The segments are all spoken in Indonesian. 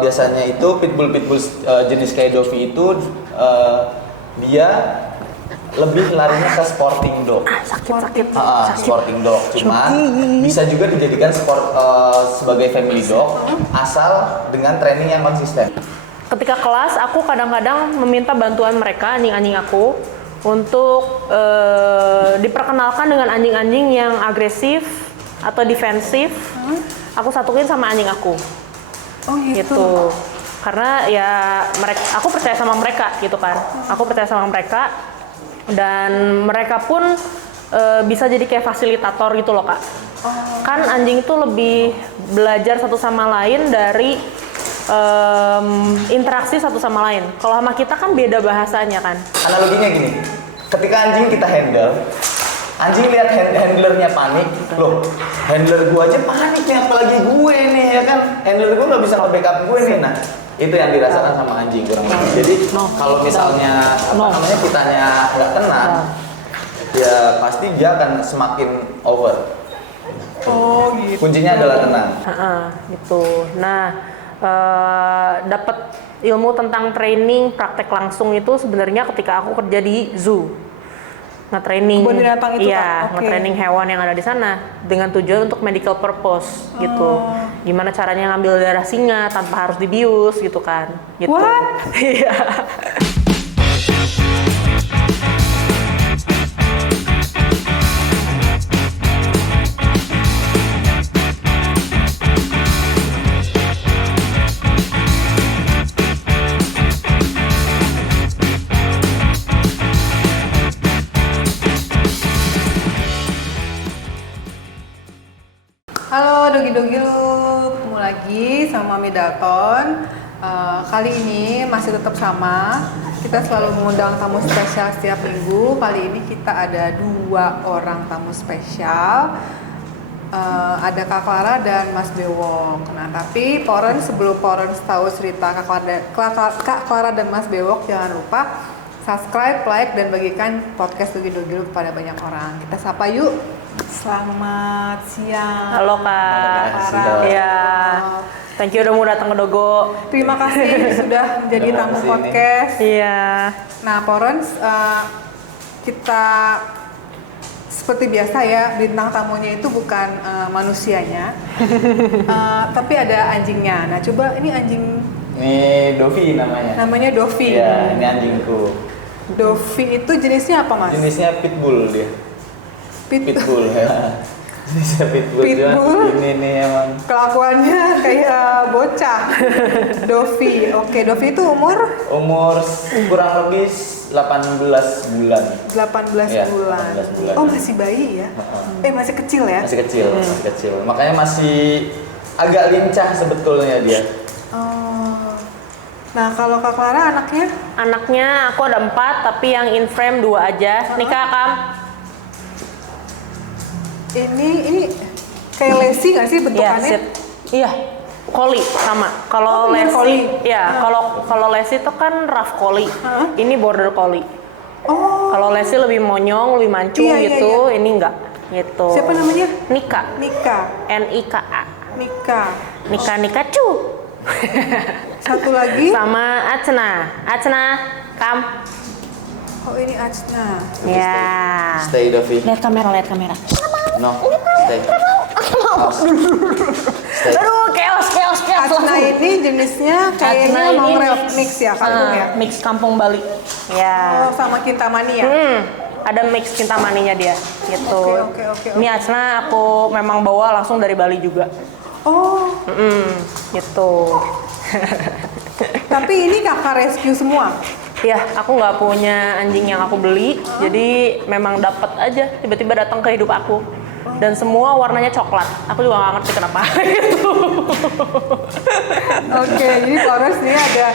biasanya itu pitbull jenis kayak Dovi itu dia lebih larinya ke sporting dog. Sakit. Sporting dog. Cuman bisa juga dijadikan sebagai family dog asal dengan training yang konsisten. Ketika kelas, aku kadang-kadang meminta bantuan mereka, anjing-anjing aku, untuk diperkenalkan dengan anjing-anjing yang agresif atau defensif. Aku satuin sama anjing aku. Oh gitu. Gitu. Karena ya aku percaya sama mereka gitu kan. Aku percaya sama mereka dan mereka pun bisa jadi kayak fasilitator gitu loh Kak. Kan anjing itu lebih belajar satu sama lain dari interaksi satu sama lain. Kalau sama kita kan beda bahasanya kan. Analoginya gini, ketika anjing kita handle, anjing lihat handlernya panik, loh handler gue aja panik nih, apalagi gue nih ya kan, handler gue nggak bisa nge-backup gue nih. Nah itu yang dirasakan sama anjing kurang lebih. Jadi kalau misalnya kitanya nggak tenang, ya pasti dia akan semakin over. Oh gitu. Kuncinya adalah tenang. Gitu. Nah, dapat ilmu tentang training praktek langsung itu sebenarnya ketika aku kerja di zoo. Nge-training kebun binatang itu iya, nge-training hewan yang ada di sana dengan tujuan untuk medical purpose gitu. Gimana caranya ngambil darah singa tanpa harus dibius gitu kan. Gitu. What? Iya. Halo Dogi-Dogi lu, ketemu lagi sama Mami Dalton. Kali ini masih tetap sama, kita selalu mengundang tamu spesial setiap minggu. Kali ini kita ada 2 orang tamu spesial, ada Kak Clara dan Mas Bewok. Nah tapi sebelum Poren tahu cerita Kak Clara dan Mas Bewok, jangan lupa subscribe, like, dan bagikan podcast Dogi-Dogi lu kepada banyak orang. Kita sapa yuk. Selamat siang. Halo Kak. Iya. Thank you udah mau datang ke Dogo. Terima kasih sudah menjadi tamu podcast. Iya. Nah, Porons, kita seperti biasa ya, bintang tamunya itu bukan manusianya, tapi ada anjingnya. Nah, coba ini anjing. Ini Dovi namanya. Namanya Dovi. Iya, ini anjingku. Dovi itu jenisnya apa, Mas? Jenisnya pitbull dia. Pitbull ya. Jenisnya pitbull. Ini nih emang. Kelakuannya kayak bocah. Dovi. Oke, Dovi itu umur kurang lebih 18 bulan. 18 ya, bulan. 18 bulan. Oh, masih bayi ya? Masih kecil ya? Masih kecil. Makanya masih agak lincah sebetulnya dia. Oh. Nah, kalau Kak Clara anaknya? Anaknya aku ada 4, tapi yang in frame 2 aja. Nikah Kam. Ini kayak Lesi nggak sih bentukannya? Iya, Collie sama. Kalau Lesi, ya kalau Lesi itu kan rough Collie. Ini border Collie. Oh. Kalau Lesi lebih monyong, lebih mancung gitu. Ini enggak gitu. Siapa namanya? Nika. Nika. Nika cu. Satu lagi? Sama Acna, Kam. Oh, ini Acna. Ya. Stay Dovi. Lihat kamera. No, stay. Stay. Aduh, chaos. Acna ini jenisnya kayaknya mongrel mix ya, kampung ya? Mix kampung Bali. Ya. Oh, sama Kintamani ya? Ada mix Kintamaninya dia, gitu. Oke. Ini Acna aku memang bawa langsung dari Bali juga. Oh. Gitu. Tapi ini kakak rescue semua? Ya, aku nggak punya anjing yang aku beli, jadi memang dapat aja tiba-tiba datang ke hidup aku. Dan semua warnanya coklat. Aku juga nggak ngerti kenapa. Gitu. Oke, jadi Porens ini ada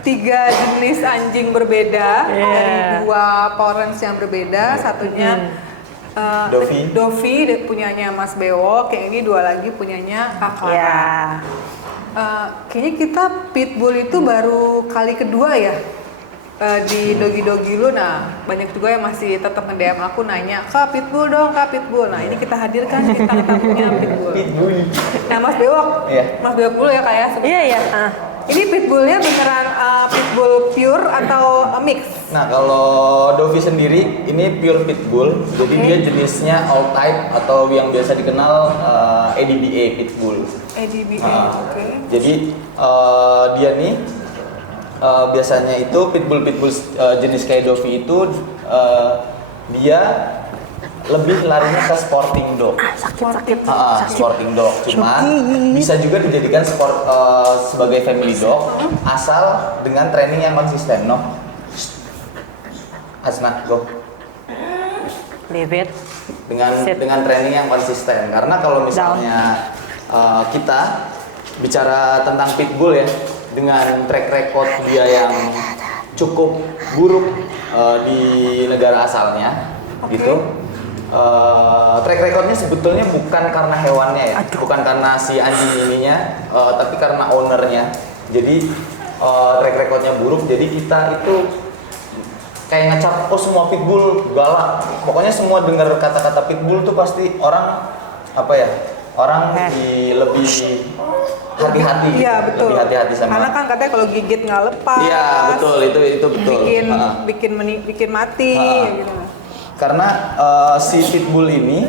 3 jenis anjing berbeda dari 2 Porens yang berbeda. Satunya Dovi punyanya Mas Bewok, yang ini 2 lagi punyanya Kak Clara. Kayaknya kita pitbull itu baru kali kedua ya di dogi-dogi lu, nah banyak juga yang masih tetap nge-DM aku nanya, Kak Pitbull dong, Kak Pitbull. Nah ini kita hadirkan bintang tamunya Pitbull. Pitbull. Nah Mas Bewok, Iya. Mas Bewok dulu ya Kak ya. Iya iya. Ini Pitbullnya beneran Pitbull pure atau mix? Nah kalau Dovi sendiri ini pure Pitbull, jadi dia jenisnya all type atau yang biasa dikenal ADBA Pitbull. ADBA, oke. Jadi dia nih biasanya itu pitbull jenis kayak Dovi itu dia lebih larinya ke sporting dog. Sakit. Sporting dog. Cuman bisa juga dijadikan sebagai family dog asal dengan training yang konsisten. No. Asna, go. Leave it. Sit. Dengan training yang konsisten. Karena kalau misalnya kita bicara tentang pitbull ya, dengan track record dia yang cukup buruk di negara asalnya, gitu. Track recordnya sebetulnya bukan karena hewannya ya, bukan karena si anjing ininya, tapi karena ownernya. Jadi track recordnya buruk, jadi kita itu kayak ngecap, oh semua pitbull galak. Pokoknya semua dengar kata-kata pitbull tuh pasti orang lebih hati-hati. Iya betul. Lebih hati-hati sama. Karena kan katanya kalau gigit nggak lepas. Iya betul, itu betul. Bikin mati. Gitu. Karena si pitbull ini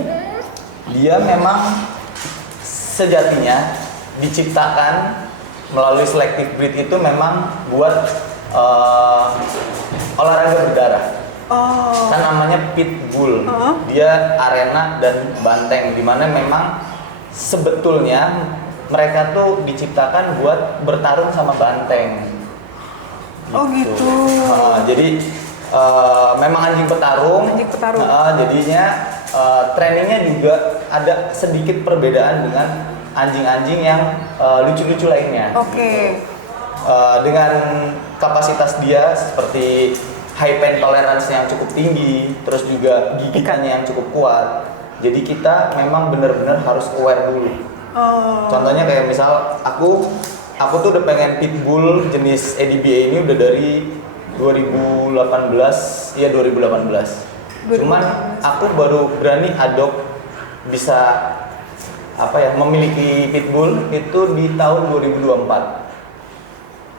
dia memang sejatinya diciptakan melalui selective breed itu memang buat olahraga berdarah. Oh. Kan namanya pitbull. Dia arena dan banteng, dimana memang sebetulnya mereka tuh diciptakan buat bertarung sama banteng. Oh gitu. Jadi memang anjing petarung. Jadinya trainingnya juga ada sedikit perbedaan dengan anjing-anjing yang lucu-lucu lainnya. Oke. Dengan kapasitas dia seperti high pain tolerance yang cukup tinggi, terus juga gigitannya yang cukup kuat. Jadi kita memang benar-benar harus aware dulu. Contohnya kayak misal aku tuh udah pengen pitbull jenis ADBA ini udah dari 2018. Cuman aku baru berani adopt bisa memiliki pitbull itu di tahun 2024.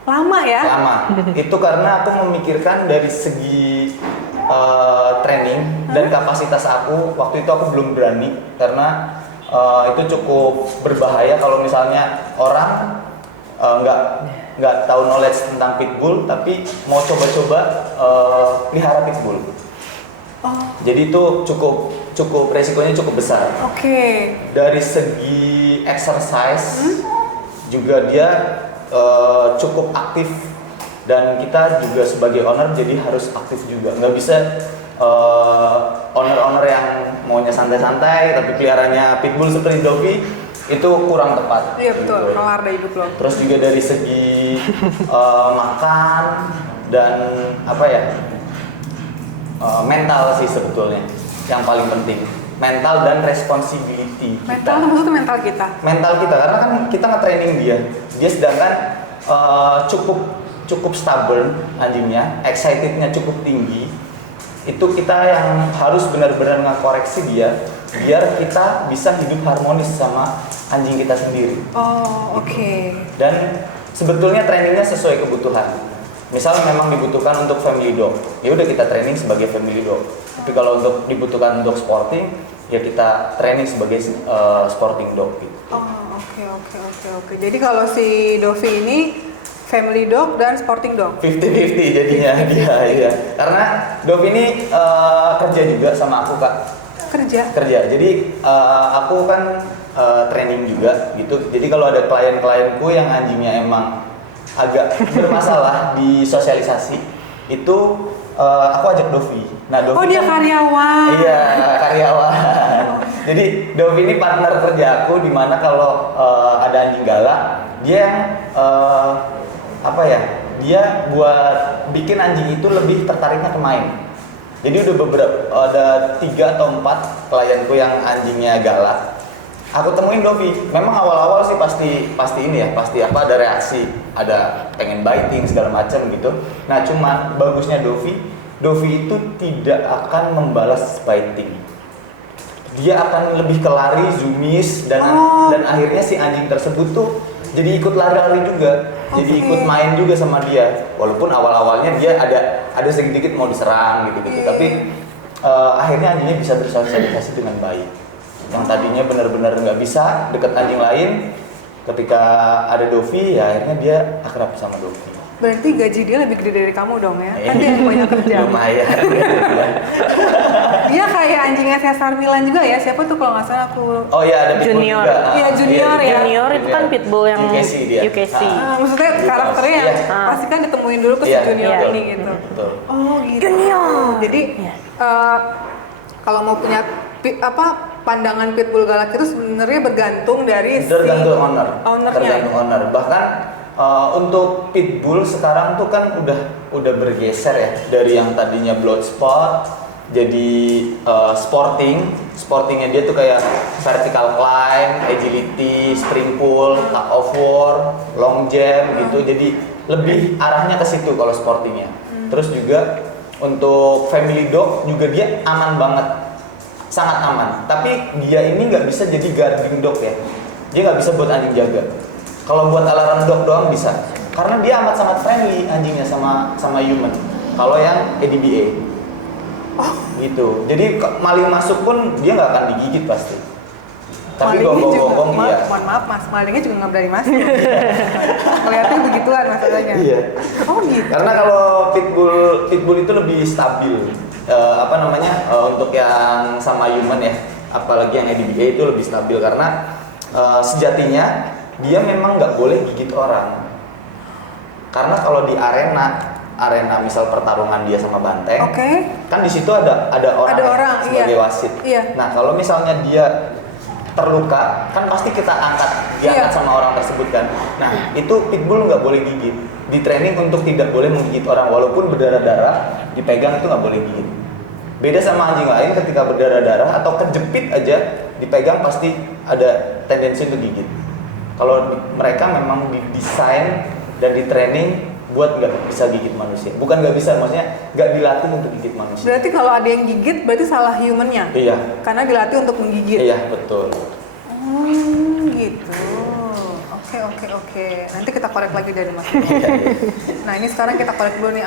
Lama ya? Lama. Itu karena aku memikirkan dari segi training dan kapasitas aku. Waktu itu aku belum berani karena itu cukup berbahaya kalau misalnya orang nggak tahu knowledge tentang pitbull tapi mau coba-coba pelihara pitbull. Jadi itu cukup resikonya cukup besar. Oke. Dari segi exercise juga dia cukup aktif dan kita juga sebagai owner jadi harus aktif juga. Nggak bisa owner-owner yang maunya santai-santai tapi peliharanya pitbull seperti Dovi itu kurang tepat. Iya betul, gitu. kelar deh hidup lo. Terus juga dari segi makan dan mental sih sebetulnya yang paling penting. Mental dan responsibility. Mental itu maksudnya mental kita. Mental kita karena kan kita nge-training dia sedangkan cukup stubborn anjingnya, excitednya cukup tinggi. Itu kita yang harus benar-benar ngekoreksi dia biar kita bisa hidup harmonis sama anjing kita sendiri. Oh, oke. Dan sebetulnya trainingnya sesuai kebutuhan. Misal memang dibutuhkan untuk family dog, ya udah kita training sebagai family dog. Tapi kalau untuk dibutuhkan untuk sporting, ya kita training sebagai sporting dog gitu. Oh, oke. Jadi kalau si Dovi ini family dog dan sporting dog. 50-50 jadinya dia, iya. Karena Dovi ini kerja juga sama aku, Kak. Kerja. Jadi aku kan training juga gitu. Jadi kalau ada klien-klienku yang anjingnya emang agak bermasalah di sosialisasi, itu aku ajak Dovi. Nah, Dovi dia karyawan. Iya, karyawan. Jadi Dovi ini partner kerja aku, di mana kalau ada anjing galak, dia yang dia buat bikin anjing itu lebih tertariknya ke main. Jadi udah ada 3 atau 4 klienku yang anjingnya galak. aku temuin Dovi. Memang awal-awal sih pasti ini ya, pasti apa ada reaksi, ada pengen biting segala macam gitu. Nah, cuman bagusnya Dovi itu tidak akan membalas biting. Dia akan lebih ke lari, zoomies dan akhirnya si anjing tersebut tuh jadi ikut lari-lari juga. Jadi ikut main juga sama dia. Walaupun awal-awalnya dia ada sedikit mau diserang gitu-gitu, tapi akhirnya anjingnya bisa bersosialisasi dengan baik. Yang tadinya benar-benar nggak bisa deket anjing lain, ketika ada Dovi ya akhirnya dia akrab sama Dovi. Berarti gaji dia lebih gede dari kamu dong ya? Kan dia yang banyak kerja. Lumayan. Dia kayak anjingnya Cesar Milan juga ya? Siapa tuh kalau nggak salah aku... Oh iya, ada Pitbull Junior. juga. Iya, Junior ya. Junior itu kan pitbull yang UKC dia. UKC. maksudnya karakternya Iya. pasti kan ditemuin dulu ke si Iya, Junior betul. ini gitu. Betul. Oh gitu. Junior. Jadi Iya. kalau mau punya pandangan pitbull galak itu sebenarnya bergantung dari Tergantung ownernya. Tergantung owner. Bahkan untuk pitbull sekarang tuh kan udah bergeser ya dari yang tadinya blood spot jadi sportingnya dia tuh kayak vertical climb, agility, spring pull, tug of war, long jump gitu. Jadi lebih arahnya ke situ kalau sportingnya. Terus juga untuk family dog juga dia aman banget, sangat aman. Tapi dia ini nggak bisa jadi guarding dog ya. Dia nggak bisa buat anjing jaga. Kalau buat alarm dog doang bisa, karena dia amat sangat friendly anjingnya sama human. Kalau yang ADBA, gitu. Jadi maling masuk pun dia nggak akan digigit pasti. Tapi gonggong-gonggong iya. Mohon maaf mas, malingnya juga nggak berani masuk. Kelihatannya begituan masalahnya. Iya. Oh gitu. Karena kalau pitbull itu lebih stabil. Untuk yang sama human ya, apalagi yang ADBA itu lebih stabil karena sejatinya dia memang nggak boleh gigit orang. Karena kalau di arena misal pertarungan dia sama banteng, kan di situ ada orang sebagai wasit. Iya. Nah kalau misalnya dia terluka, kan pasti kita diangkat sama orang tersebut kan. Nah itu pitbull nggak boleh gigit. Di training untuk tidak boleh menggigit orang, walaupun berdarah-darah, dipegang itu nggak boleh gigit. Beda sama anjing lain, ketika berdarah-darah atau kejepit aja dipegang pasti ada tendensi untuk gigit. Kalau mereka memang didesain dan di training buat nggak bisa gigit manusia. Bukan nggak bisa, maksudnya nggak dilatih untuk gigit manusia. Berarti kalau ada yang gigit berarti salah humannya? Iya. Karena dilatih untuk menggigit? Iya, betul. Gitu. Oke. Nanti kita korek lagi dari mas. Nah ini sekarang kita korek dulu nih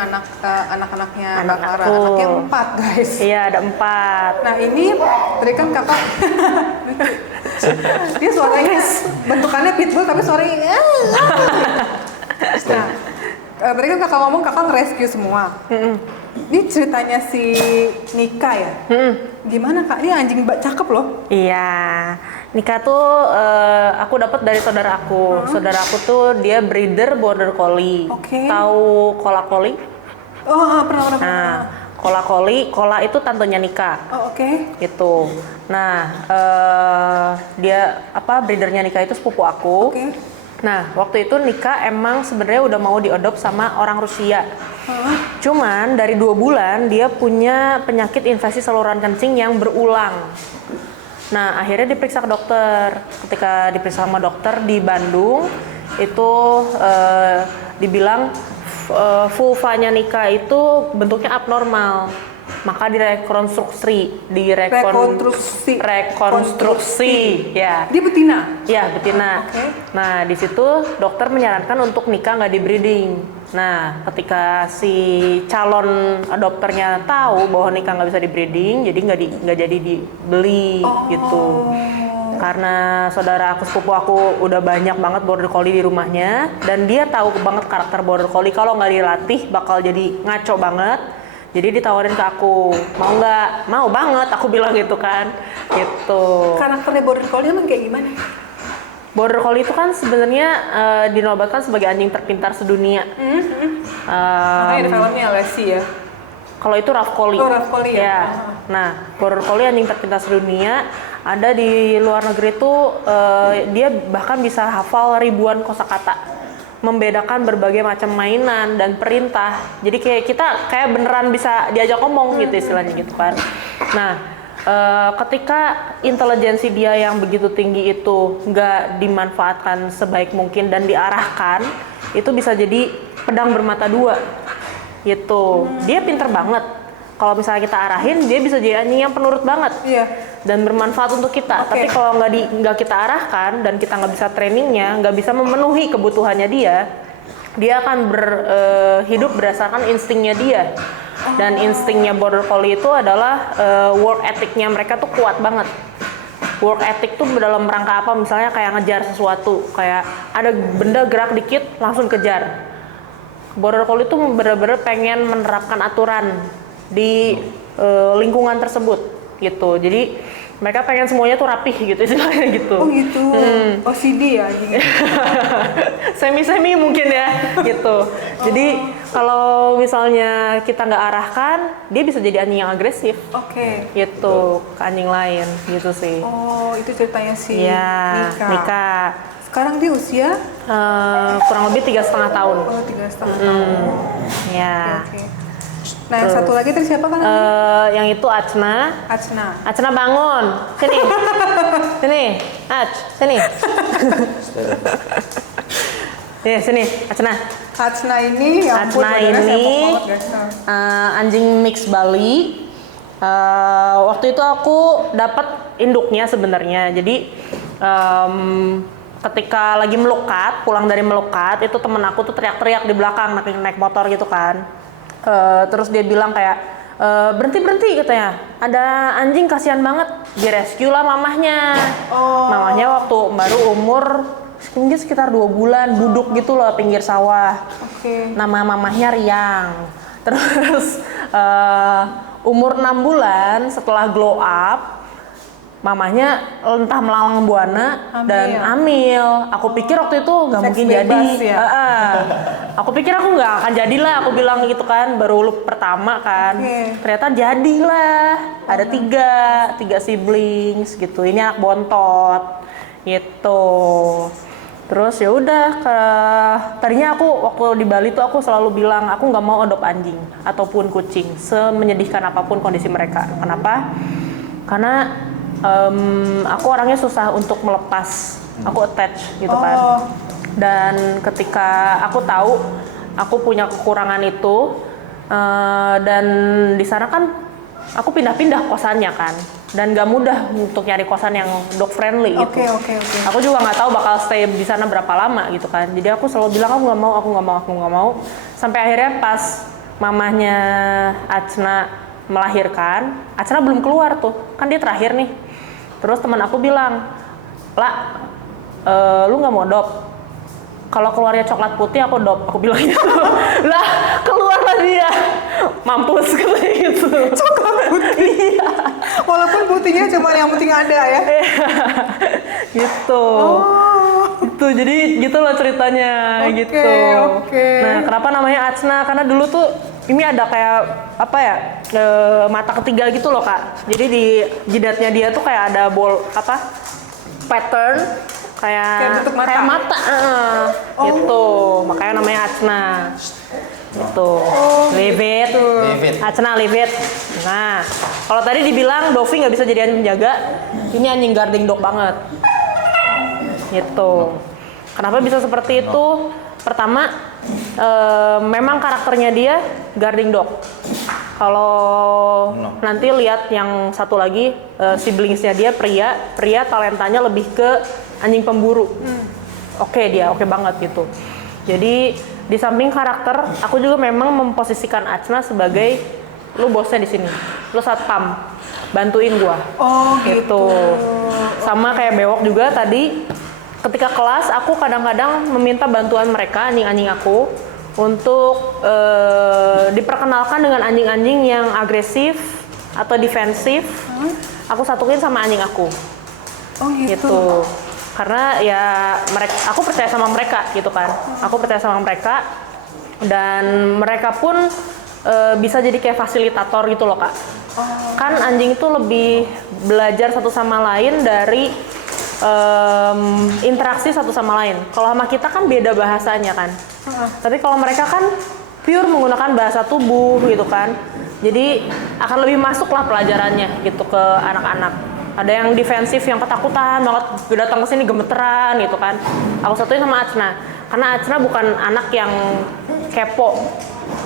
anak-anaknya Mbak Clara. Aku. Anaknya 4 guys. Iya, ada 4. Nah ini tadi kan kakak dia suaranya bentukannya pitbull tapi suaranya nah tadi kan kakak ngomong kakak nge-rescue semua. Ini ceritanya si Nika ya? Gimana kak? Ini anjing cakep loh. Iya, Nika tuh aku dapat dari saudara aku. Saudara aku tuh dia breeder border collie. Tahu Cola Collie? Oh pernah. Nah, Cola Collie, Cola itu tantenya Nika. Oh Gitu. Nah, dia breedernya Nika itu sepupu aku. Nah, waktu itu Nika emang sebenarnya udah mau diadop sama orang Rusia. Cuman dari 2 bulan dia punya penyakit infeksi saluran kencing yang berulang. Nah, akhirnya diperiksa ke dokter. Ketika diperiksa sama dokter di Bandung, itu dibilang vulvanya Nika itu bentuknya abnormal. Maka direkonstruksi ya. Dia betina? Iya, betina. Nah, di situ dokter menyarankan untuk Nika nggak di breeding. Nah, ketika si calon adopternya tahu bahwa Nika nggak bisa di breeding, jadi nggak jadi dibeli gitu. Karena saudara aku, sepupu aku udah banyak banget border collie di rumahnya, dan dia tahu banget karakter border collie kalau nggak dilatih bakal jadi ngaco banget. Jadi ditawarin ke aku, mau nggak? Mau banget, aku bilang gitu kan, gitu. Karakternya border collie emang kayak gimana? Border collie itu kan sebenarnya dinobatkan sebagai anjing terpintar sedunia. Makanya ada filmnya Lassie ya. Kalau itu rough collie. Oh, rough collie ya. Nah, border collie anjing terpintar sedunia. Ada di luar negeri tuh dia bahkan bisa hafal ribuan kosakata. Membedakan berbagai macam mainan dan perintah. Jadi kayak kita beneran bisa diajak ngomong gitu istilahnya gitu kan. Nah, ketika intelijensi dia yang begitu tinggi itu nggak dimanfaatkan sebaik mungkin dan diarahkan, itu bisa jadi pedang bermata dua gitu. Dia pinter banget, kalau misalnya kita arahin dia bisa jadi anjing yang penurut banget dan bermanfaat untuk kita. Tapi kalau nggak kita arahkan dan kita nggak bisa trainingnya, nggak bisa memenuhi kebutuhannya dia akan hidup berdasarkan instingnya dia. Dan instingnya border collie itu adalah work ethicnya mereka tuh kuat banget. Work ethic tuh dalam rangka apa? Misalnya kayak ngejar sesuatu, kayak ada benda gerak dikit langsung kejar. Border collie tuh bener-bener pengen menerapkan aturan di lingkungan tersebut gitu. Jadi mereka pengen semuanya tuh rapih gitu istilahnya gitu. Oh gitu. OCD ya gitu. Semi-semi mungkin ya gitu. Jadi kalau misalnya kita nggak arahkan, dia bisa jadi anjing yang agresif. Gitu ke anjing lain gitu sih. Oh, itu ceritanya si Nika. Sekarang dia usia kurang lebih 3,5 tahun. Oh, 3,5 tahun. Ya. Oke. Nah, yang satu lagi tadi siapa kan? Yang itu Achna. Achna bangun. Sini. Sini. Sini. Sini, Achna. Achna ini yang anjing mix Bali. Waktu itu aku dapat induknya sebenarnya. Jadi ketika lagi melukat, pulang dari melukat, itu temen aku tuh teriak-teriak di belakang naik motor gitu kan. Terus dia bilang kayak berhenti katanya, ada anjing kasihan banget, direscue lah mamahnya. Mamahnya waktu baru umur mungkin sekitar 2 bulan, duduk gitu loh pinggir sawah. Nama mamahnya Riang. Terus umur 6 bulan setelah glow up, mamahnya entah melalang buana dan hamil. Aku pikir waktu itu nggak mungkin jadi. Aku pikir aku nggak akan jadilah. Aku bilang gitu kan, baru pertama kan. Ternyata jadilah. Ada tiga siblings gitu. Ini anak bontot gitu. Terus ya udah. Tadinya aku waktu di Bali tuh aku selalu bilang aku nggak mau adopt anjing ataupun kucing, semenyedihkan apapun kondisi mereka. Kenapa? Karena aku orangnya susah untuk melepas, aku attach gitu kan. Dan ketika aku tahu aku punya kekurangan itu, dan di sana kan aku pindah-pindah kosannya kan, dan gak mudah untuk nyari kosan yang dog friendly gitu. Aku juga nggak tahu bakal stay di sana berapa lama gitu kan. Jadi aku selalu bilang aku nggak mau. Sampai akhirnya pas mamahnya Achna melahirkan, Achna belum keluar tuh, kan dia terakhir nih. Terus teman aku bilang, lu nggak mau adopt? Kalau keluarnya coklat putih aku adopt. Aku bilang gitu. Lah keluarlah dia, mampus katanya gitu. Coklat putih. Iya. Walaupun putihnya cuma yang penting ada ya. Gitu. Gitu. Jadi gitu loh ceritanya gitu. Nah kenapa namanya Achna? Karena dulu tuh ini ada kayak apa ya, mata ketiga gitu loh Kak. Jadi di jidatnya dia tuh kayak ada pattern kayak mata gitu. Makanya namanya Achna gitu. Levet Achna Levet. Nah kalau tadi dibilang Dovi nggak bisa jadi anjing penjaga, ini anjing guarding dog banget gitu. Kenapa bisa seperti itu? Pertama, memang karakternya dia guarding dog. Kalau nanti lihat yang satu lagi, siblingsnya dia pria talentanya lebih ke anjing pemburu. Oke banget gitu. Jadi di samping karakter, aku juga memang memposisikan Achna sebagai lu bosnya di sini, lu satpam, bantuin gua. Gitu. Sama kayak Bewok juga tadi. Ketika kelas, aku kadang-kadang meminta bantuan mereka, anjing-anjing aku, untuk diperkenalkan dengan anjing-anjing yang agresif atau defensif. Aku satuin sama anjing aku. Gitu. Karena ya aku percaya sama mereka gitu kan. Aku percaya sama mereka dan mereka pun bisa jadi kayak fasilitator gitu loh Kak. Kan anjing itu lebih belajar satu sama lain dari interaksi satu sama lain. Kalau sama kita kan beda bahasanya kan. Tapi kalau mereka kan pure menggunakan bahasa tubuh gitu kan. Jadi akan lebih masuk lah pelajarannya gitu ke anak-anak. Ada yang defensif yang ketakutan banget datang ke sini gemeteran gitu kan. Aku satuin sama Acna karena Acna bukan anak yang kepo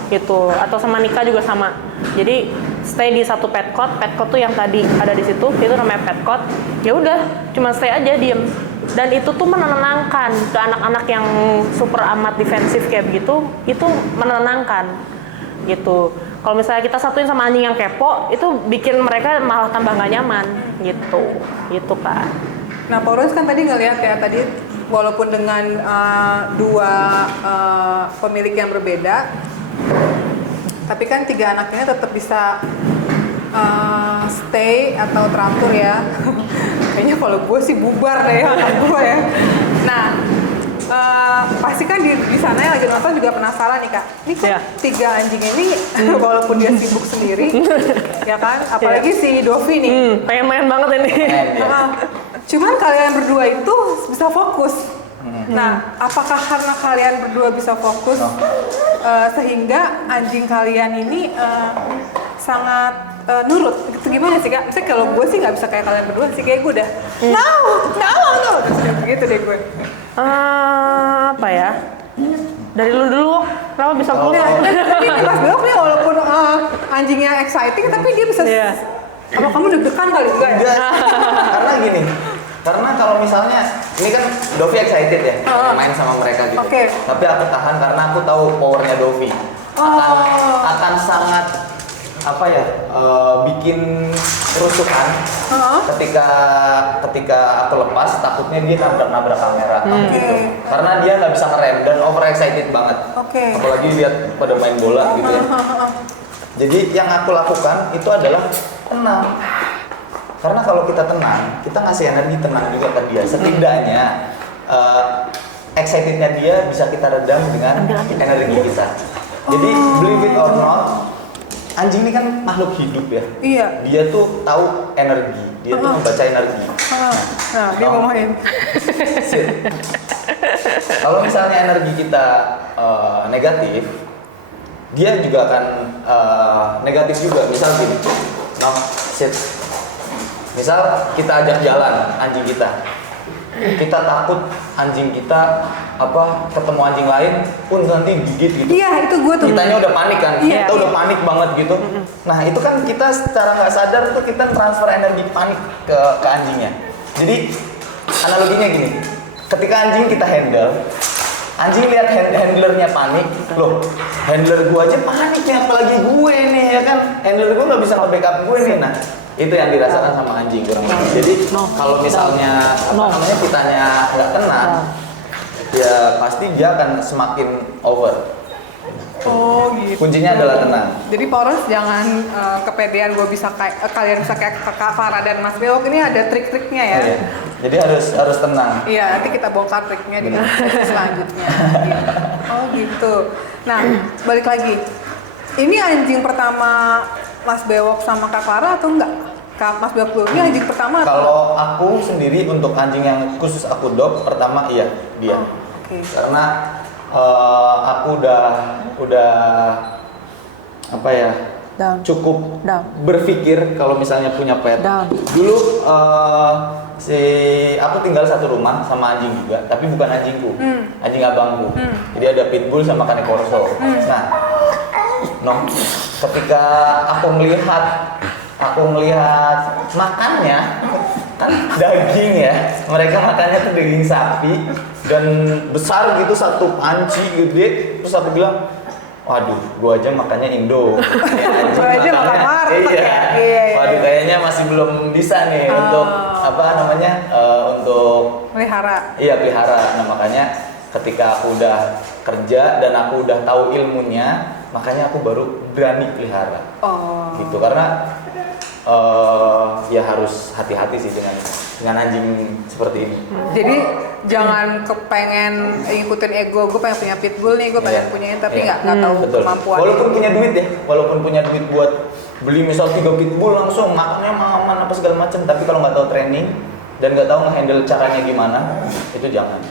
gitu, atau sama Nika juga sama. Jadi stay di satu petcot tuh yang tadi ada di situ itu namanya petcot. Ya udah cuma stay aja diem, dan itu tuh menenangkan ke anak-anak yang super amat defensif kayak begitu. Itu menenangkan gitu. Kalau misalnya kita satuin sama anjing yang kepo, itu bikin mereka malah tambah nggak nyaman gitu kan. Nah, Porus kan tadi ngelihat ya, tadi walaupun dengan dua pemilik yang berbeda, tapi kan 3 anak ini tetap bisa stay atau teratur ya. Kayaknya kalau gue sih bubar deh anak gue ya. Nah, pasti kan di sana yang lagi nonton juga penasaran nih Kak. Ini kan 3 anjing ini walaupun dia sibuk sendiri, ya kan? Apalagi si Dovi nih. Pengen main banget ini. Cuman kalian berdua itu bisa fokus. Nah, apakah karena kalian berdua bisa fokus sehingga anjing kalian ini sangat nurut? Itu gimana sih Kak? Misalnya kalau gue sih nggak bisa kayak kalian berdua sih, kayak gue udah no, gitu deh gue. Apa ya? Dari lu dulu, kenapa bisa fokus? Tapi Mas Belok nih walaupun anjingnya exciting, tapi dia bisa. Apa kamu deg-degan kali enggak ya? Enggak. Karena gini, karena kalau misalnya ini kan Dovi excited ya main sama mereka gitu. Tapi aku tahan karena aku tahu powernya Dovi. Akan sangat apa ya, bikin kerusuhan ketika aku lepas, takutnya dia nabrak kamera gitu. Karena dia nggak bisa ngerem dan over excited banget. Apalagi lihat pada main bola gitu ya. Jadi yang aku lakukan itu adalah tenang. Karena kalau kita tenang, kita ngasih energi tenang juga ke dia. Setidaknya excitednya dia bisa kita redam dengan energi kita. Jadi believe it or not, anjing ini kan makhluk hidup ya. Iya. Dia tuh tahu energi, dia tuh membaca energi. Nah, dia mau main. Kalau misalnya energi kita negatif, dia juga akan negatif juga. Misal gini, misal kita ajak jalan anjing kita takut anjing kita ketemu anjing lain pun nanti gigit gitu. Iya, itu gue tuh. Kitanya udah panik kan, Iya. kita udah panik banget gitu. Nah itu kan kita secara nggak sadar tuh kita transfer energi panik ke anjingnya. Jadi analoginya gini, ketika anjing kita handle, anjing lihat handlernya panik, loh handler gua aja panik nih, apalagi gue nih ya kan, handler gua nggak bisa nge-backup gue nih. Nah itu yang dirasakan sama anjing kurang lebih. Jadi kalau misalnya kitanya nggak tenang, ya pasti dia akan semakin over. Oh gitu. Kuncinya adalah tenang. Jadi Poros jangan kepedean gue bisa kayak kalian bisa kayak Kak Farah dan Mas Belok, ini ada trik-triknya ya. Iya. Jadi harus tenang. Iya, nanti kita bongkar triknya di sesi selanjutnya. Gitu. Oh gitu. Nah, balik lagi. Ini anjing pertama Mas Bewok sama Kak Farah atau enggak? Mas Bewok dulu, ini anjing pertama atau? Kalau aku sendiri untuk anjing yang khusus aku dog, pertama iya dia. Karena aku udah apa ya, cukup berpikir kalau misalnya punya pet. Dulu aku tinggal satu rumah sama anjing juga, tapi bukan anjingku, anjing abangku. Jadi ada pitbull sama cane corso. Nah, ketika aku melihat makannya kan daging ya, mereka makannya tuh daging sapi dan besar gitu, satu panci gede. Terus aku bilang, waduh, gua aja makannya Indo. Gua aja makan warteg. Iya. Waduh, kayaknya masih belum bisa nih untuk untuk pelihara. Iya, pelihara. Nah, makanya ketika aku udah kerja dan aku udah tahu ilmunya, makanya aku baru berani pelihara. Gitu, karena ya harus hati-hati sih dengan anjing seperti ini. Jadi jangan kepengen ngikutin ego, gue pengen punya pitbull nih, gue pengen punyain, tapi nggak tahu kemampuan. Walaupun punya duit buat beli misal 3 pitbull langsung makannya aman apa segala macam, tapi kalau nggak tahu training dan nggak tahu nge-handle caranya gimana, itu jangan.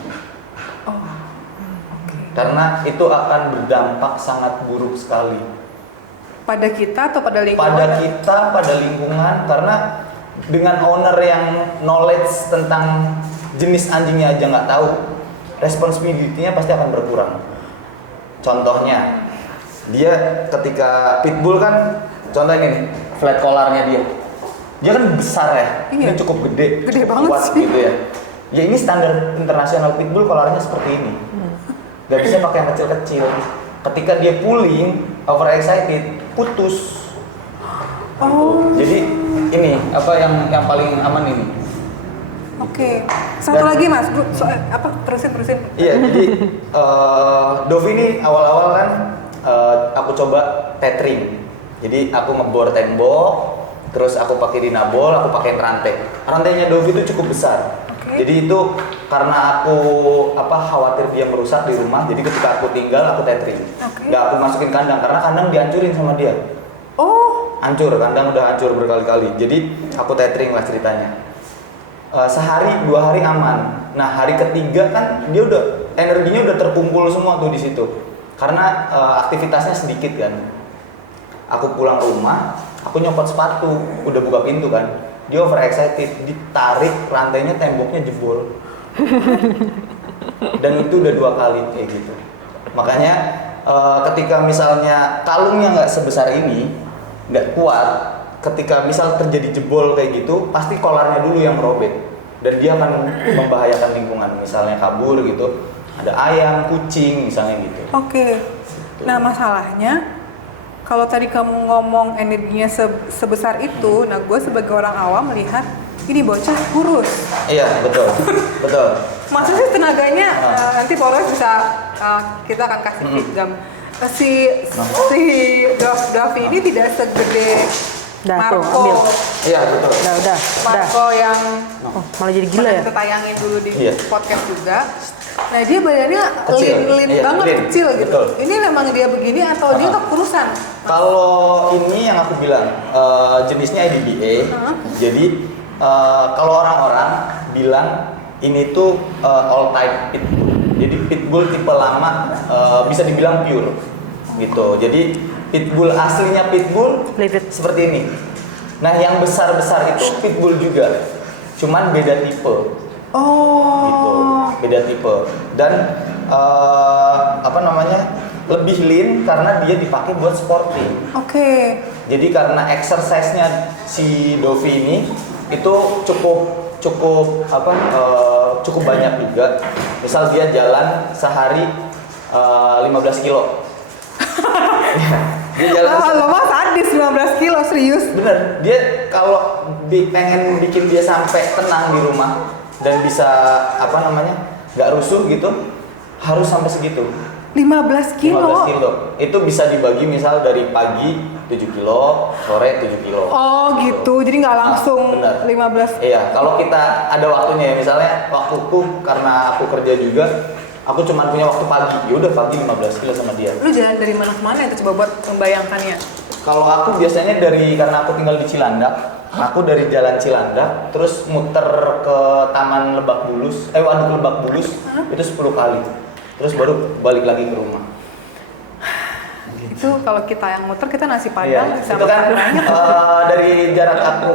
Karena itu akan berdampak sangat buruk sekali. Pada kita atau pada lingkungan? Pada kita, pada lingkungan, karena dengan owner yang knowledge tentang jenis anjingnya aja nggak tahu, responsibility-nya pasti akan berkurang. Contohnya, dia ketika pitbull kan, contoh ini nih, flat collarnya dia kan besar ya, Iya. ini cukup gede, Gede cukup banget kuat sih. gitu ya. Ya ini standar internasional pitbull collarnya seperti ini, nggak bisa pakai yang kecil-kecil. Ketika dia pulling, overexcited, putus. Oh. Jadi ini apa yang paling aman ini? Oke. Satu Dan- lagi Mas, apa terusin. Iya, jadi Dovi ini awal-awal kan aku coba tethering. Jadi aku ngebor tembok, terus aku pakai dinabol, aku pakai rantai. Rantainya Dovi itu cukup besar. Oke. Jadi itu karena aku khawatir dia merusak di rumah, jadi ketika aku tinggal aku tethering. Oke. Nggak aku masukin kandang karena kandang dihancurin sama dia. Oh, Hancur, kandang udah hancur berkali-kali. Jadi aku tethering lah ceritanya. Sehari, 2 hari aman. Nah hari ketiga kan dia udah energinya udah terkumpul semua tuh di situ. Karena aktivitasnya sedikit kan. Aku pulang rumah, aku nyopot sepatu, udah buka pintu kan. Dia overexcited, ditarik rantainya, temboknya jebol. Dan itu udah 2 kali kayak gitu. Makanya ketika misalnya kalungnya nggak sebesar ini, nggak kuat, ketika misal terjadi jebol kayak gitu, pasti kolarnya dulu yang merobek dan dia akan membahayakan lingkungan. Misalnya kabur gitu, ada ayam, kucing misalnya gitu. oke. Nah masalahnya kalau tadi kamu ngomong energinya sebesar itu, nah gue sebagai orang awam melihat ini bocah kurus. Iya betul, betul. Maksudnya sih tenaganya nanti Polres bisa kita akan kasih feedback. Si Davi ini tidak segede Dah, tuh, Marco. ambil. Iya betul. Udah. Marco yang Oh, malah jadi gila pernah ya? kita tayangin dulu di Iya. podcast juga. Nah dia badannya Kecil. lean Iya, banget, lean. kecil gitu. Betul. Ini memang dia begini atau dia kekurusan? Kalau ini yang aku bilang jenisnya IDBA. Jadi kalau orang-orang bilang ini tuh all type pitbull. Jadi pitbull tipe lama bisa dibilang pure gitu. Jadi pitbull aslinya pitbull Leave it. seperti ini. Nah yang besar-besar itu pitbull juga, cuman beda tipe. Oh. Gitu, beda tipe dan lebih lean karena dia dipakai buat sporting. Oke. Jadi karena exercise-nya si Dovi ini itu cukup banyak juga. Misal dia jalan sehari 15 kilo. Dia jalan Lo mah sadis 15 kilo, serius. bener, dia kalau pengen bikin dia sampai tenang di rumah dan bisa nggak rusuh gitu, harus sampai segitu. 15 kilo? 15 kilo itu bisa dibagi misal dari pagi 7 kilo, sore 7 kilo. Oh gitu, jadi nggak langsung benar. 15. Iya, kalau kita ada waktunya ya, misalnya waktuku karena aku kerja juga, aku cuma punya waktu pagi, ya udah pagi 15 kilo sama dia. Lu jalan dari mana ke mana itu coba buat membayangkannya? Kalau aku biasanya karena aku tinggal di Cilandak, aku dari jalan Cilandak, terus muter ke Taman Lebak Bulus, Waduk Lebak Bulus, itu 10 kali. Terus baru balik lagi ke rumah. Itu kalau kita yang muter kita nasi Iya, padang bisa itu kan makan banyak. dari jarak aku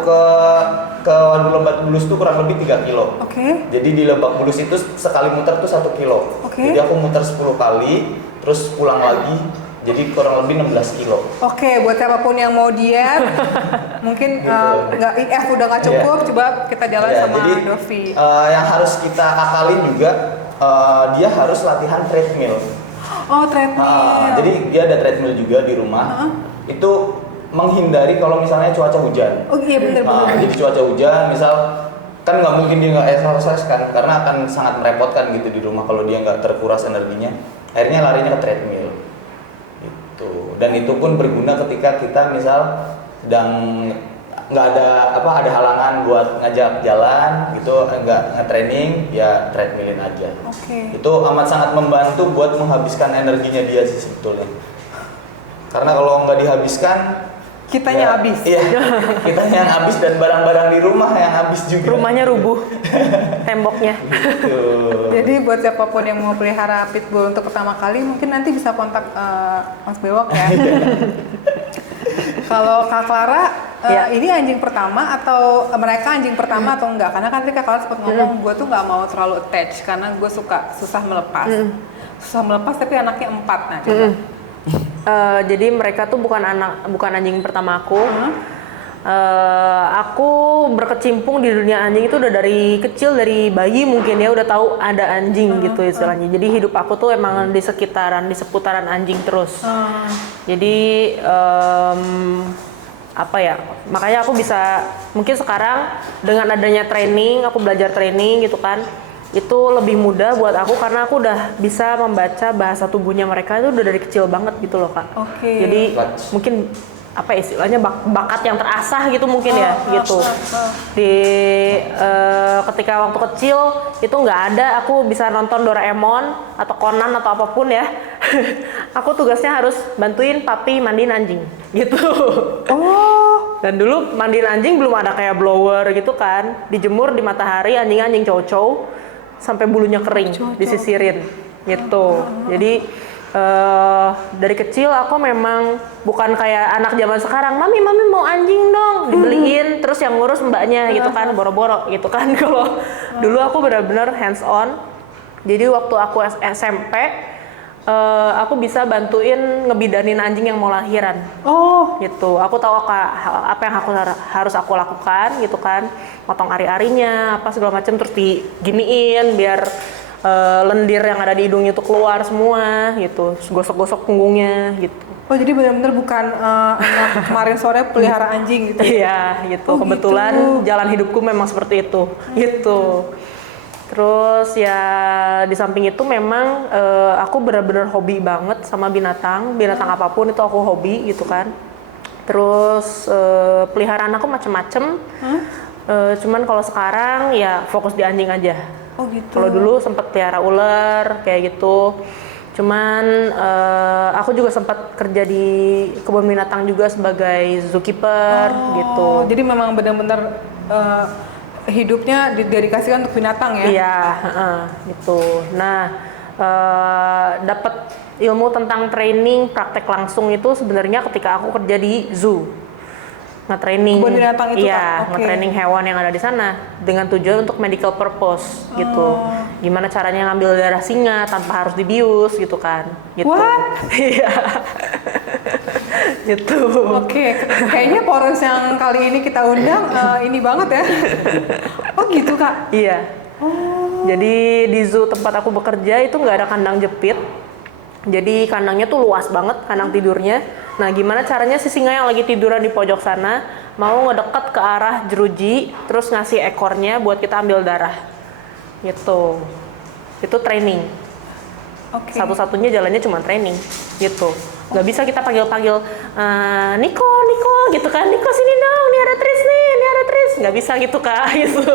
ke Waduk Lebak Bulus tuh kurang lebih 3 kilo. Oke. Jadi di Lebak Bulus itu sekali muter tuh 1 kilo. Oke. Jadi aku muter 10 kali, terus pulang lagi, jadi kurang lebih 16 kilo. Oke, buat siapapun yang mau diet, mungkin nggak IF udah nggak cukup, Iya. coba kita jalan Ya, sama jadi Dovi. yang harus kita akalin juga, dia harus latihan treadmill. Oh, treadmill. Jadi dia ada treadmill juga di rumah. Itu menghindari kalau misalnya cuaca hujan. Oh iya bener-bener. Jadi cuaca hujan, misal kan nggak mungkin dia nggak exercise kan, karena akan sangat merepotkan gitu di rumah kalau dia nggak terkuras energinya. Akhirnya larinya ke treadmill. Gitu. Dan itu pun berguna ketika kita misal sedang nggak ada halangan buat ngajak jalan gitu, nggak nge-training, ya treadmillin aja. Oke. Itu amat sangat membantu buat menghabiskan energinya dia sih sebetulnya. Karena kalau nggak dihabiskan, Kitanya habis. Iya, kitanya yang habis dan barang-barang di rumah yang habis juga. Rumahnya rubuh, temboknya. Gitu. Jadi buat siapapun yang mau pelihara pitbull untuk pertama kali, mungkin nanti bisa kontak Mas Bewok ya. Kalau Kak Clara, Iya. ini anjing pertama atau mereka anjing pertama atau enggak? Karena kan tadi Kak Clara sempat ngomong, gue tuh nggak mau terlalu attach karena gue susah melepas. Susah melepas tapi anaknya 4. Nah, coba. Jadi mereka tuh bukan anjing pertama aku. Aku berkecimpung di dunia anjing itu udah dari kecil, dari bayi mungkin ya udah tahu ada anjing gitu istilahnya. Jadi hidup aku tuh emang di seputaran anjing terus. Jadi apa ya? Makanya aku bisa mungkin sekarang dengan adanya training, aku belajar training gitu kan. Itu lebih mudah buat aku karena aku udah bisa membaca bahasa tubuhnya mereka itu udah dari kecil banget gitu loh Kak. Oke. Jadi mungkin apa istilahnya bakat yang terasah gitu mungkin ya gitu. Ketika waktu kecil itu nggak ada aku bisa nonton Doraemon atau Conan atau apapun ya. Aku tugasnya harus bantuin papi mandiin anjing gitu. Dan dulu mandiin anjing belum ada kayak blower gitu kan, dijemur di matahari anjing-anjing cowok sampai bulunya kering disisirin gitu. Jadi dari kecil aku memang bukan kayak anak zaman sekarang, mami mau anjing dong, dibeliin terus yang ngurus mbaknya gitu kan, boro-boro gitu kan. Kalau dulu aku benar-benar hands on. Jadi waktu aku SMP aku bisa bantuin ngebidanin anjing yang mau lahiran. Gitu. Aku tahu apa yang harus aku lakukan gitu kan, potong ari-arinya apa segala macam terus diginiin biar lendir yang ada di hidungnya itu keluar semua gitu, gosok-gosok punggungnya gitu. Oh jadi benar-benar bukan anak kemarin sore pelihara anjing gitu? Iya gitu, kebetulan gitu. Jalan hidupku memang seperti itu gitu. Terus ya di samping itu memang aku benar-benar hobi banget sama binatang apapun itu aku hobi gitu kan. Terus peliharaan aku macem-macem, cuman kalau sekarang ya fokus di anjing aja. Oh gitu. Kalau dulu sempat pelihara ular kayak gitu. Cuman aku juga sempat kerja di kebun binatang juga sebagai zookeeper gitu. Jadi memang benar-benar hidupnya didedikasikan untuk binatang ya? Iya, gitu. Nah, dapat ilmu tentang training praktek langsung itu sebenarnya ketika aku kerja di zoo. Nge-training kebun binatang itu iya, nge-training hewan yang ada di sana dengan tujuan untuk medical purpose gitu. Gimana caranya ngambil darah singa tanpa harus dibius gitu kan. Gitu. What? Iya. Gitu. Oke, kayaknya Poros yang kali ini kita undang ini banget ya. Oh gitu Kak? Iya. Jadi di zoo tempat aku bekerja itu nggak ada kandang jepit. Jadi kandangnya tuh luas banget, kandang tidurnya. Nah gimana caranya si singa yang lagi tiduran di pojok sana mau ngedeket ke arah jeruji, terus ngasih ekornya buat kita ambil darah. Gitu. Itu training. Satu-satunya jalannya cuma training. Gitu. Nggak bisa kita panggil-panggil Niko gitu kan, Niko sini dong, nih ada Tris. Nggak bisa gitu Kak, gitu.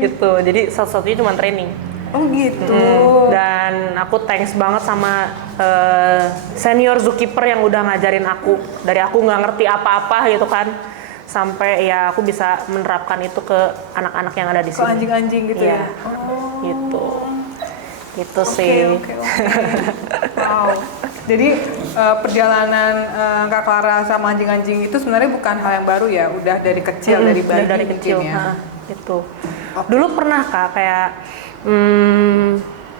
Gitu. Jadi satu-satunya cuma training. Oh gitu. Dan aku thanks banget sama senior zookeeper yang udah ngajarin aku. Dari aku nggak ngerti apa-apa gitu kan, sampai ya aku bisa menerapkan itu ke anak-anak yang ada di sini. Ke anjing-anjing gitu ya? Gitu. Gitu sih. Oke. Wow. Jadi perjalanan Kak Clara sama anjing-anjing itu sebenarnya bukan hal yang baru ya, udah dari kecil, dari bayi dari kecil ya. Gitu. Dulu pernah Kak kayak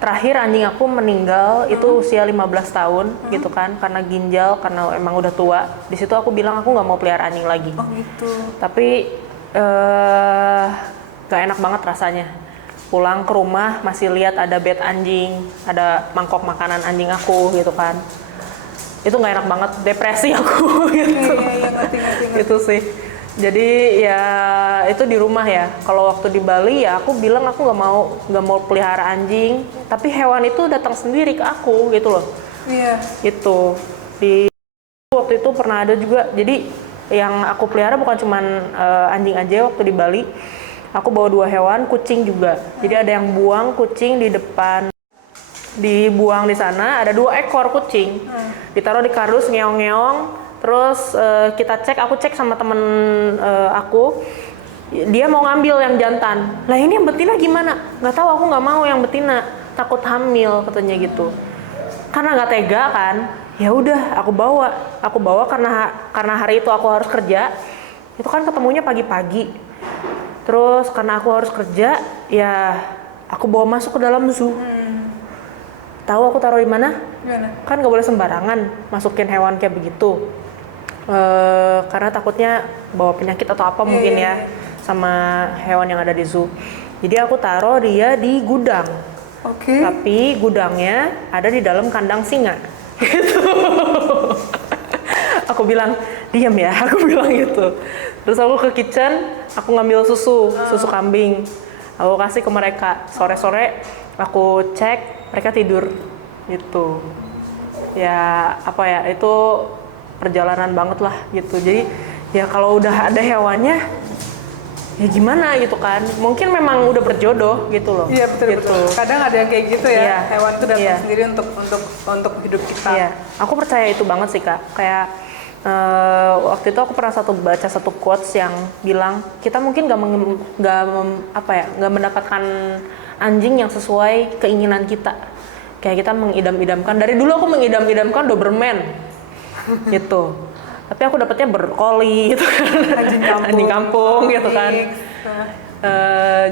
terakhir anjing aku meninggal itu usia 15 tahun gitu kan, karena ginjal, karena emang udah tua. Di situ aku bilang aku nggak mau pelihara anjing lagi. Oh gitu. Tapi gak enak banget rasanya. Pulang ke rumah masih lihat ada bed anjing, ada mangkok makanan anjing aku gitu kan. Itu nggak enak banget, depresi aku gitu. Iya, ngerti. Gitu sih. Jadi ya itu di rumah ya. Kalau waktu di Bali ya aku bilang aku nggak mau pelihara anjing. Tapi hewan itu datang sendiri ke aku gitu loh. Iya. Gitu. Di waktu itu pernah ada juga. Jadi yang aku pelihara bukan cuman anjing aja waktu di Bali. Aku bawa 2 hewan, kucing juga. Jadi ada yang buang kucing di depan. Dibuang di sana ada 2 ekor kucing. Ditaruh di kardus ngeong-ngeong. Terus aku cek sama temen aku, dia mau ngambil yang jantan. Lah ini yang betina gimana? Nggak tahu, aku nggak mau yang betina, takut hamil katanya gitu. karena nggak tega kan, ya udah aku bawa karena hari itu aku harus kerja. Itu kan ketemunya pagi-pagi. Terus karena aku harus kerja, ya aku bawa masuk ke dalam zoo. Tahu aku taruh di mana? Gimana? Kan nggak boleh sembarangan masukin hewan kayak begitu. Karena takutnya bawa penyakit atau apa mungkin ya sama hewan yang ada di zoo. Jadi aku taruh dia di gudang. Oke. Tapi gudangnya ada di dalam kandang singa. Gitu. Aku bilang, diam ya, aku bilang gitu. Terus aku ke kitchen, aku ngambil susu kambing. Aku kasih ke mereka. Sore-sore aku cek, mereka tidur. Gitu. Ya, apa ya, itu perjalanan banget lah gitu. Jadi ya kalau udah ada hewannya, ya gimana gitu kan? Mungkin memang udah berjodoh gitu loh. Iya betul. Kadang ada yang kayak gitu ya. Iya. Hewan tuh datang Iya. sendiri untuk hidup kita. Iya, aku percaya itu banget sih Kak. Kayak waktu itu aku pernah baca satu quotes yang bilang kita mungkin nggak mendapatkan anjing yang sesuai keinginan kita. Kayak kita mengidam-idamkan. Dari dulu aku mengidam-idamkan Doberman. Gitu. Tapi aku dapetnya berkoli gitu kan. Anjing kampung gitu kan.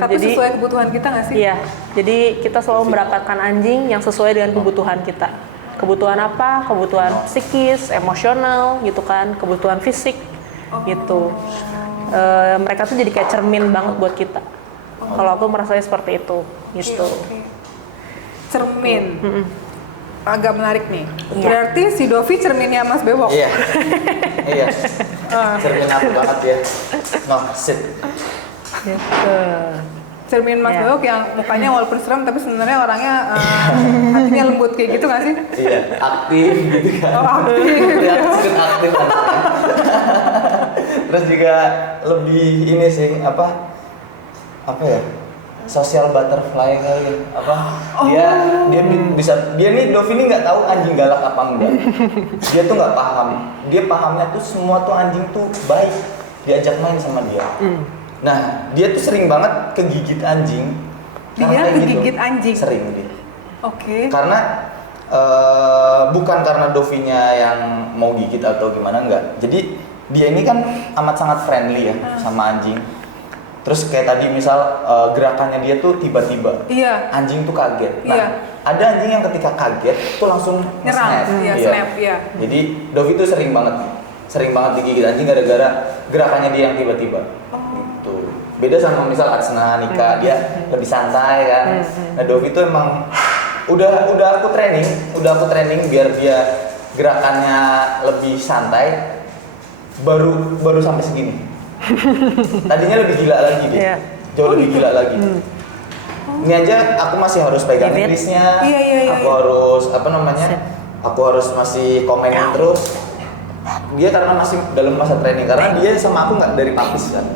Tapi Jadi sesuai kebutuhan kita nggak sih? iya, jadi kita selalu mendapatkan anjing yang sesuai dengan kebutuhan kita. Kebutuhan apa? Kebutuhan psikis, emosional gitu kan, kebutuhan fisik gitu. Mereka tuh jadi kayak cermin banget buat kita. Kalau aku merasanya seperti itu gitu. Oke. Cermin. Agak menarik nih. Iya. Berarti si Dovi cerminnya Mas Bewok. Iya. Iya. Cermin aku banget ya. No, sit. Gitu. Cermin Mas Iya. Bewok yang mukanya walaupun serem tapi sebenarnya orangnya hatinya lembut kayak gitu nggak sih? Iya, aktif gitu kan. Oh, aktif. Aktif anaknya. Terus juga lebih ini sih apa ya? Social butterfly kali dia bisa nih Dovi ini nggak tahu anjing galak apa enggak. Dia tuh nggak paham. Dia pahamnya tuh semua tuh anjing tuh baik, diajak main sama dia. Nah, dia tuh sering banget kegigit anjing. Dia Karena kayak kegigit anjing? Sering dia. Oke. Karena bukan karena Dovinya yang mau gigit atau gimana, enggak. Jadi dia ini kan amat sangat friendly ya sama anjing. Terus kayak tadi misal gerakannya dia tuh tiba-tiba. Iya. Anjing tuh kaget. Nah, Iya. ada anjing yang ketika kaget tuh langsung Nyerang. snap. Iya, snap, iya. Jadi Dovi tuh sering banget digigit anjing gara-gara gerakannya dia yang tiba-tiba. Gitu. Beda sama misal Atsna, Nika, dia lebih santai kan. Nah, Dovi tuh emang udah aku training biar dia gerakannya lebih santai. Baru sampai segini. Tadinya lebih gila lagi dia. Iya. Jauh lebih gila lagi. Ini aja aku masih harus pegang Bibit. Inggrisnya. Iya. Aku harus Aku harus masih komenin terus. Dia karena masih dalam masa training, karena dia sama aku nggak dari papis kan.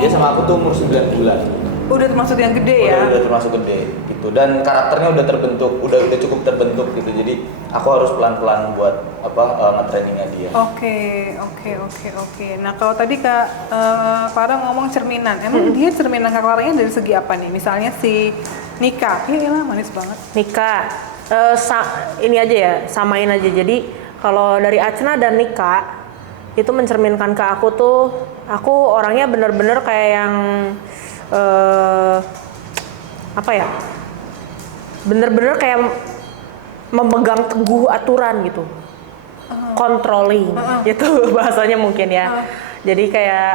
Dia sama aku tuh umur 9 bulan. Udah termasuk yang gede ya? Udah termasuk gede gitu, dan karakternya udah terbentuk, udah cukup terbentuk gitu. Jadi aku harus pelan-pelan buat nge-trainingnya dia. Oke. Nah kalau tadi Kak Clara ngomong cerminan, emang dia cerminan Kak Claranya dari segi apa nih? Misalnya si Nika, lah manis banget. Nika, ini aja ya, samain aja. Jadi kalau dari Atsna dan Nika itu mencerminkan ke aku tuh, aku orangnya bener-bener kayak yang bener-bener kayak memegang teguh aturan gitu, controlling gitu bahasanya mungkin ya. Jadi kayak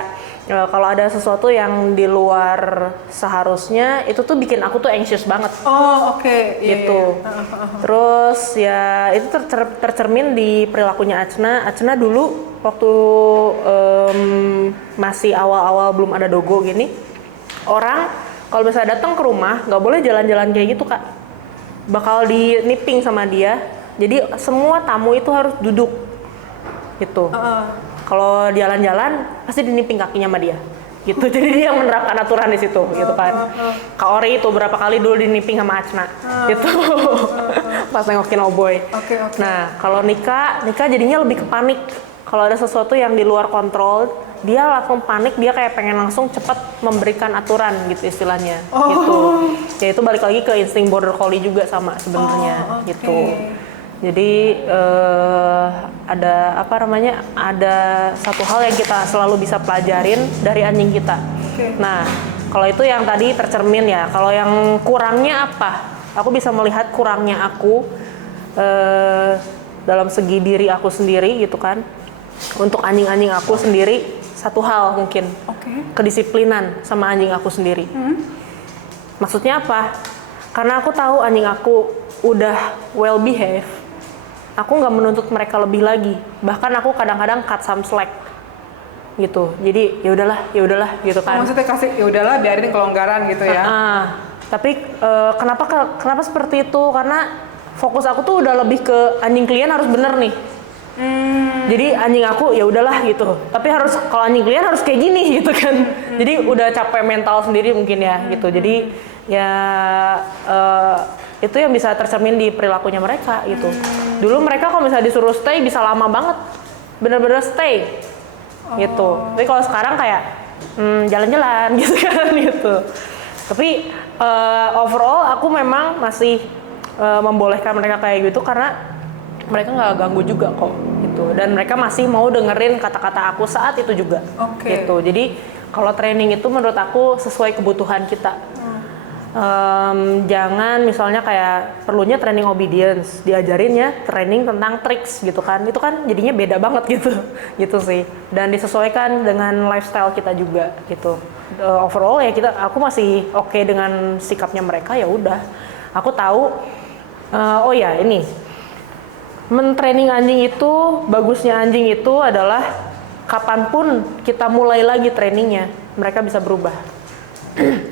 kalau ada sesuatu yang di luar seharusnya, itu tuh bikin aku tuh anxious banget. Oh oke. Gitu. Terus ya itu tercermin di perilakunya Atsna. Atsna dulu waktu masih awal-awal belum ada Dogo gini, orang kalau misalnya datang ke rumah nggak boleh jalan-jalan kayak gitu Kak, bakal di nipping sama dia. Jadi semua tamu itu harus duduk gitu. Kalau jalan-jalan pasti di nipping kakinya sama dia gitu. Jadi dia yang menerapkan aturan di situ gitu kan. Kak Ori itu berapa kali dulu di nipping sama Atsna gitu. Pas nengokin Oboy. Oke. Nah kalau Nika jadinya lebih ke panik kalau ada sesuatu yang di luar kontrol, dia langsung panik, dia kayak pengen langsung cepat memberikan aturan gitu istilahnya. Gitu. Ya itu balik lagi ke insting border collie juga sama sebenarnya gitu. Jadi ada apa namanya? Ada satu hal yang kita selalu bisa pelajarin dari anjing kita. Nah, kalau itu yang tadi tercermin ya. Kalau yang kurangnya apa? Aku bisa melihat kurangnya aku dalam segi diri aku sendiri gitu kan. Untuk anjing-anjing aku sendiri satu hal mungkin kedisiplinan sama anjing aku sendiri. Maksudnya apa? Karena aku tahu anjing aku udah well behave, aku nggak menuntut mereka lebih lagi. Bahkan aku kadang-kadang cut some slack gitu. Jadi ya udahlah gitu kan. Maksudnya kasih ya udahlah biarin kelonggaran gitu ya. Tapi kenapa seperti itu? Karena fokus aku tuh udah lebih ke anjing klien harus bener nih. Jadi anjing aku ya udahlah gitu. Tapi harus kalau anjing klien harus kayak gini gitu kan. Jadi udah capek mental sendiri mungkin ya gitu. Jadi ya itu yang bisa tercermin di perilakunya mereka gitu. Dulu mereka kalau misalnya disuruh stay bisa lama banget. Bener-bener stay gitu. Tapi kalau sekarang kayak jalan-jalan gitu kan gitu. Tapi overall aku memang masih membolehkan mereka kayak gitu karena mereka nggak ganggu juga kok gitu, dan mereka masih mau dengerin kata-kata aku saat itu juga gitu. Jadi kalau training itu menurut aku sesuai kebutuhan kita. Jangan misalnya kayak perlunya training obedience, diajarin ya training tentang tricks gitu kan, itu kan jadinya beda banget gitu sih, dan disesuaikan dengan lifestyle kita juga gitu. Overall ya aku masih oke dengan sikapnya mereka. Ya udah, aku tahu ini mentraining anjing itu, bagusnya anjing itu adalah kapanpun kita mulai lagi trainingnya, mereka bisa berubah.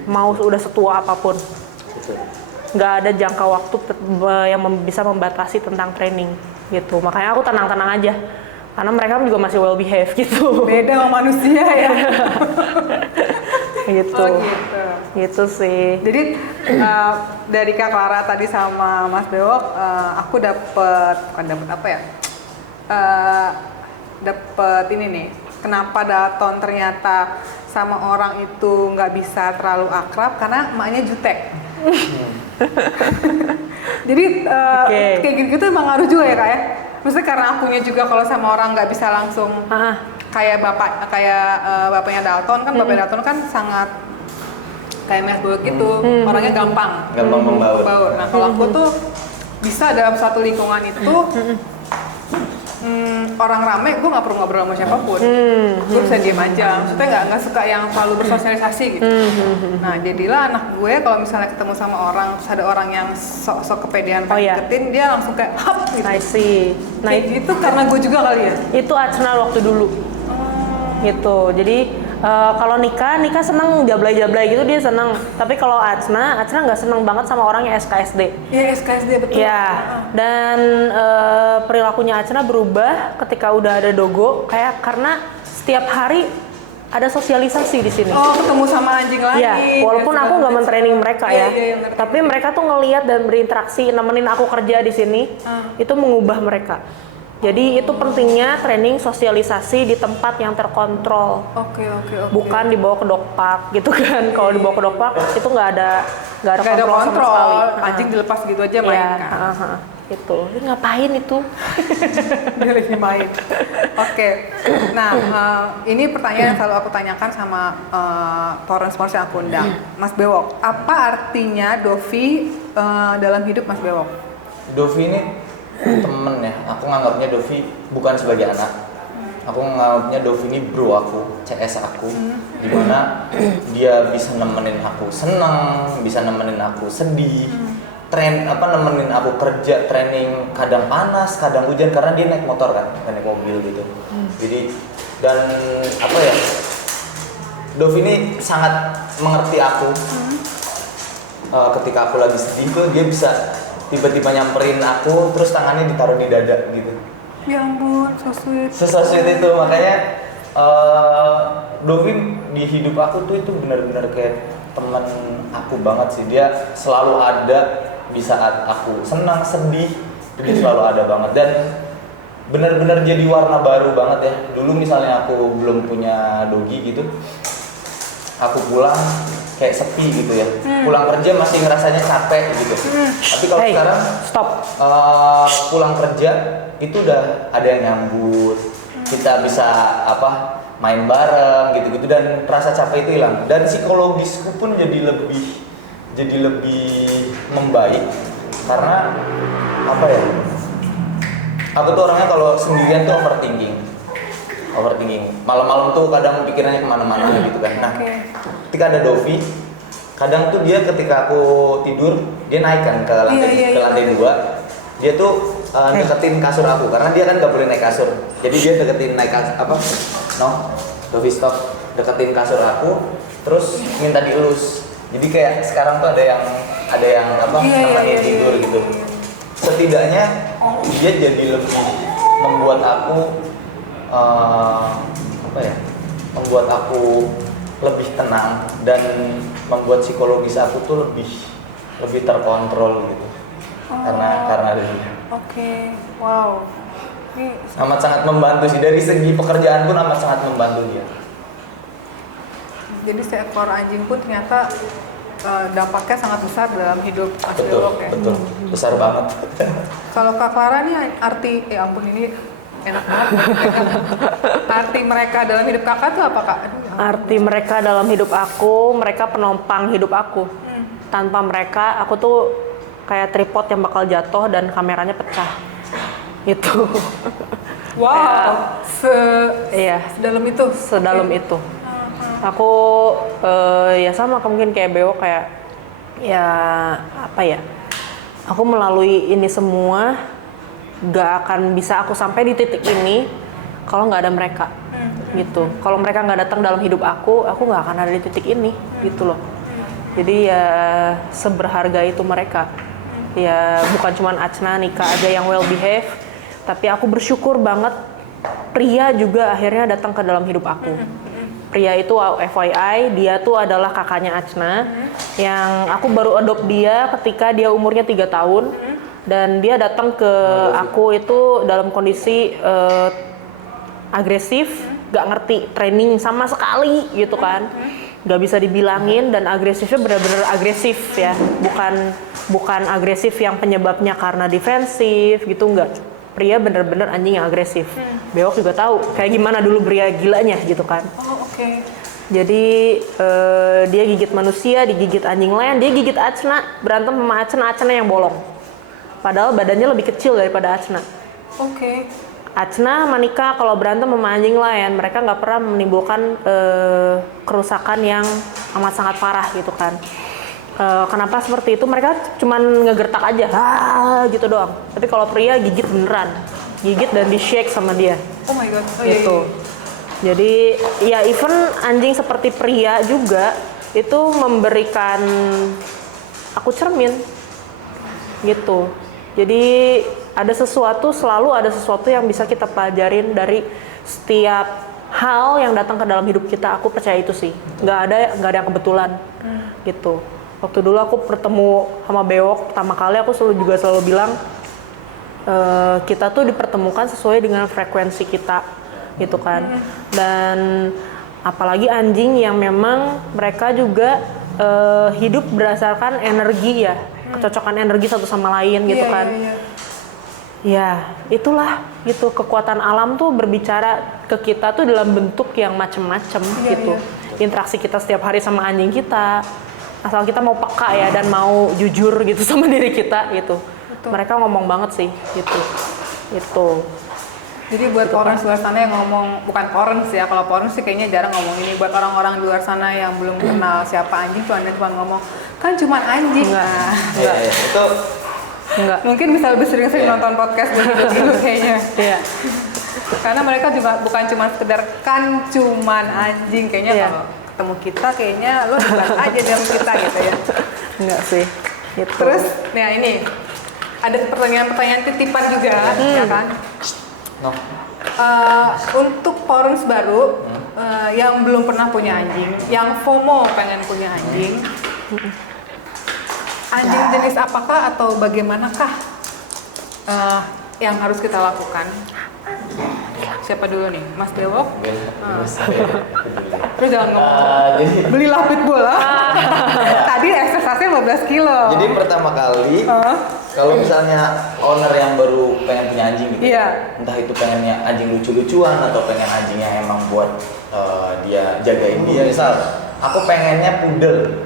Mau udah setua apapun. Nggak ada jangka waktu yang bisa membatasi tentang training gitu. Makanya aku tenang-tenang aja. Karena mereka juga masih well behave gitu. Beda sama manusia ya. Gitu. Gitu sih. Jadi dari Kak Clara tadi sama Mas Bewok, aku dapet ini nih. Kenapa Dalton ternyata sama orang itu nggak bisa terlalu akrab, karena emaknya jutek. Jadi kayak gitu emang ngaruh juga ya Kak ya. Maksudnya karena akunya juga kalau sama orang nggak bisa langsung kayak bapaknya Dalton kan, bapaknya Dalton kan sangat kayak Mas Bewok gitu, orangnya gampang membaur. Nah kalau aku tuh bisa dalam satu lingkungan itu orang rame, gue nggak perlu ngobrol sama siapapun, gue bisa diem aja. Maksudnya nggak suka yang selalu bersosialisasi gitu. Nah jadilah anak gue kalau misalnya ketemu sama orang, terus ada orang yang sok kepedean deketin, dia langsung kayak hap gitu. I see. Nah itu karena gue juga kali ya. Itu Acna waktu dulu. Gitu. Jadi kalau Nika seneng jablay-jablay gitu, dia seneng. Tapi kalau Acna nggak seneng banget sama orang yang SKSD. Iya SKSD betul. Iya. Dan perilakunya Acna berubah ketika udah ada Dogo, kayak karena setiap hari ada sosialisasi di sini. Oh, ketemu sama anjing lagi. Iya. Walaupun aku nggak men-training mereka ya, tapi mereka tuh ngelihat dan berinteraksi, nemenin aku kerja di sini, itu mengubah mereka. Jadi itu pentingnya training sosialisasi di tempat yang terkontrol. Oke. Bukan dibawa ke dog park gitu kan. Kalau dibawa ke dog park itu nggak ada kontrol sama sekali. Anjing dilepas gitu aja main kan. Itu. Ngapain itu? Dia lagi main. Oke. Nah, ini pertanyaan yang selalu aku tanyakan sama sponsor yang aku undang. Mas Bewok, apa artinya Dovi dalam hidup Mas Bewok? Dovi ini temen ya, aku nganggapnya Dovi bukan sebagai anak. Aku nganggapnya Dovi ini bro aku, CS aku, dimana dia bisa nemenin aku senang, bisa nemenin aku sedih, nemenin aku kerja, training kadang panas, kadang hujan, karena dia naik motor kan, naik mobil gitu. Jadi dan Dovi ini sangat mengerti aku. Ketika aku lagi sedih tuh dia bisa tiba-tiba nyamperin aku, terus tangannya ditaruh di dada gitu. Ya ampun, so sweet. So sweet itu, makanya Dovi di hidup aku tuh itu benar-benar kayak teman aku banget sih. Dia selalu ada di saat aku senang, sedih, dia selalu ada banget. Dan benar-benar jadi warna baru banget ya. Dulu misalnya aku belum punya dogi gitu, aku pulang kayak sepi gitu ya. Pulang kerja masih ngerasanya capek gitu. Tapi kalau Hey, sekarang stop. pulang kerja itu udah ada yang nyambut. Kita bisa main bareng gitu-gitu dan rasa capek itu hilang. Dan psikologisku pun jadi lebih membaik karena aku tuh orangnya kalau sendirian tuh overthinking. Malam-malam tuh kadang pikirannya kemana-mana gitu kan. Nah, ketika ada Dovi, kadang tuh dia ketika aku tidur dia naik kan ke lantai 2. Dia tuh deketin kasur aku karena dia kan gak boleh naik kasur. Jadi dia deketin naik kasur Dovi stop, deketin kasur aku, terus minta dielus. Jadi kayak sekarang tuh ada yang namanya tidur gitu. Setidaknya dia jadi lebih membuat aku membuat aku lebih tenang dan membuat psikologis aku tuh lebih terkontrol gitu. Karena dia. Oke, wow. Ini Amat sangat membantu sih dari segi pekerjaan pun amat sangat membantu dia. jadi seekor anjing pun ternyata dampaknya sangat besar dalam hidup Mas Bewok ya. Betul, besar banget. Kalau Kak Clara nih ini enak banget. Arti mereka dalam hidup kakak tuh apa Kak? Arti mereka dalam hidup aku, mereka penopang hidup aku. Tanpa mereka, aku tuh kayak tripod yang bakal jatuh dan kameranya pecah. Itu. Wow, sedalam itu. Sedalam itu. Aku ya sama mungkin kayak Bewok kayak aku melalui ini semua gak akan bisa aku sampai di titik ini kalau nggak ada mereka gitu. Kalau mereka nggak datang dalam hidup aku nggak akan ada di titik ini gitu loh. Jadi ya seberharga itu mereka. Ya bukan cuma Achna, Nika aja yang well behave, tapi aku bersyukur banget Pria juga akhirnya datang ke dalam hidup aku. Pria itu FYI, dia tuh adalah kakaknya Achna yang aku baru adopt dia ketika dia umurnya 3 tahun dan dia datang ke aku itu dalam kondisi agresif, gak ngerti training sama sekali gitu kan, gak bisa dibilangin dan agresifnya benar-benar agresif ya, bukan agresif yang penyebabnya karena defensif gitu, enggak. Pria bener-bener anjing yang agresif. Bewok juga tahu kayak gimana dulu pria gilanya gitu kan. Oh, oke. Jadi dia gigit manusia, digigit anjing lain, dia gigit Achna, berantem sama Achna yang bolong. Padahal badannya lebih kecil daripada Achna. Oke. Achna sama Nika kalau berantem sama anjing lain, mereka nggak pernah menimbulkan kerusakan yang amat sangat parah gitu kan. Kenapa seperti itu? Mereka cuman ngegertak aja, gitu doang. Tapi kalau pria gigit beneran, gigit dan di shake sama dia. Oh my god. Oh, Gitu. iya. Jadi ya even anjing seperti pria juga itu memberikan aku cermin, gitu. Jadi selalu ada sesuatu yang bisa kita pelajarin dari setiap hal yang datang ke dalam hidup kita. Aku percaya itu sih. Nggak ada yang kebetulan, gitu. Waktu dulu aku bertemu sama Bewok pertama kali, aku selalu bilang kita tuh dipertemukan sesuai dengan frekuensi kita gitu kan. Dan apalagi anjing yang memang mereka juga hidup berdasarkan energi ya, kecocokan energi satu sama lain gitu kan. Ya itulah gitu, kekuatan alam tuh berbicara ke kita tuh dalam bentuk yang macem-macem gitu. Interaksi kita setiap hari sama anjing kita, asal kita mau peka ya dan mau jujur gitu sama diri kita gitu. Betul. Mereka ngomong banget sih gitu. Itu. Jadi buat orang di luar sana yang ngomong, bukan orang sih ya, kalau orang sih kayaknya jarang ngomong ini. Buat orang-orang di luar sana yang belum kenal siapa anjing tuh, Anda cuma ngomong, kan cuma anjing. Enggak. Itu Enggak. Mungkin bisa lebih sering-sering nonton podcast begitu kayaknya. Iya. Karena mereka juga bukan cuma sekedar kan cuman anjing, kayaknya Iya. kalau ketemu kita kayaknya lo jelas aja dalam kita gitu ya. Enggak sih. Gitu. Terus, nah ini ada pertanyaan-pertanyaan titipan juga, ya kan? no. Untuk Porums baru yang belum pernah punya anjing, yang FOMO pengen punya anjing, anjing jenis apakah atau bagaimanakah yang harus kita lakukan? Siapa dulu nih? Mas Bewok? Terus jangan ngomong. Jadi Belilah pitbull lah. Tadi eksersinya 15 kilo. Jadi pertama kali kalau misalnya owner yang baru pengen punya anjing gitu, Iya. entah itu pengennya anjing lucu-lucuan atau pengen anjing yang emang buat dia jagain dia, misal aku pengennya poodle.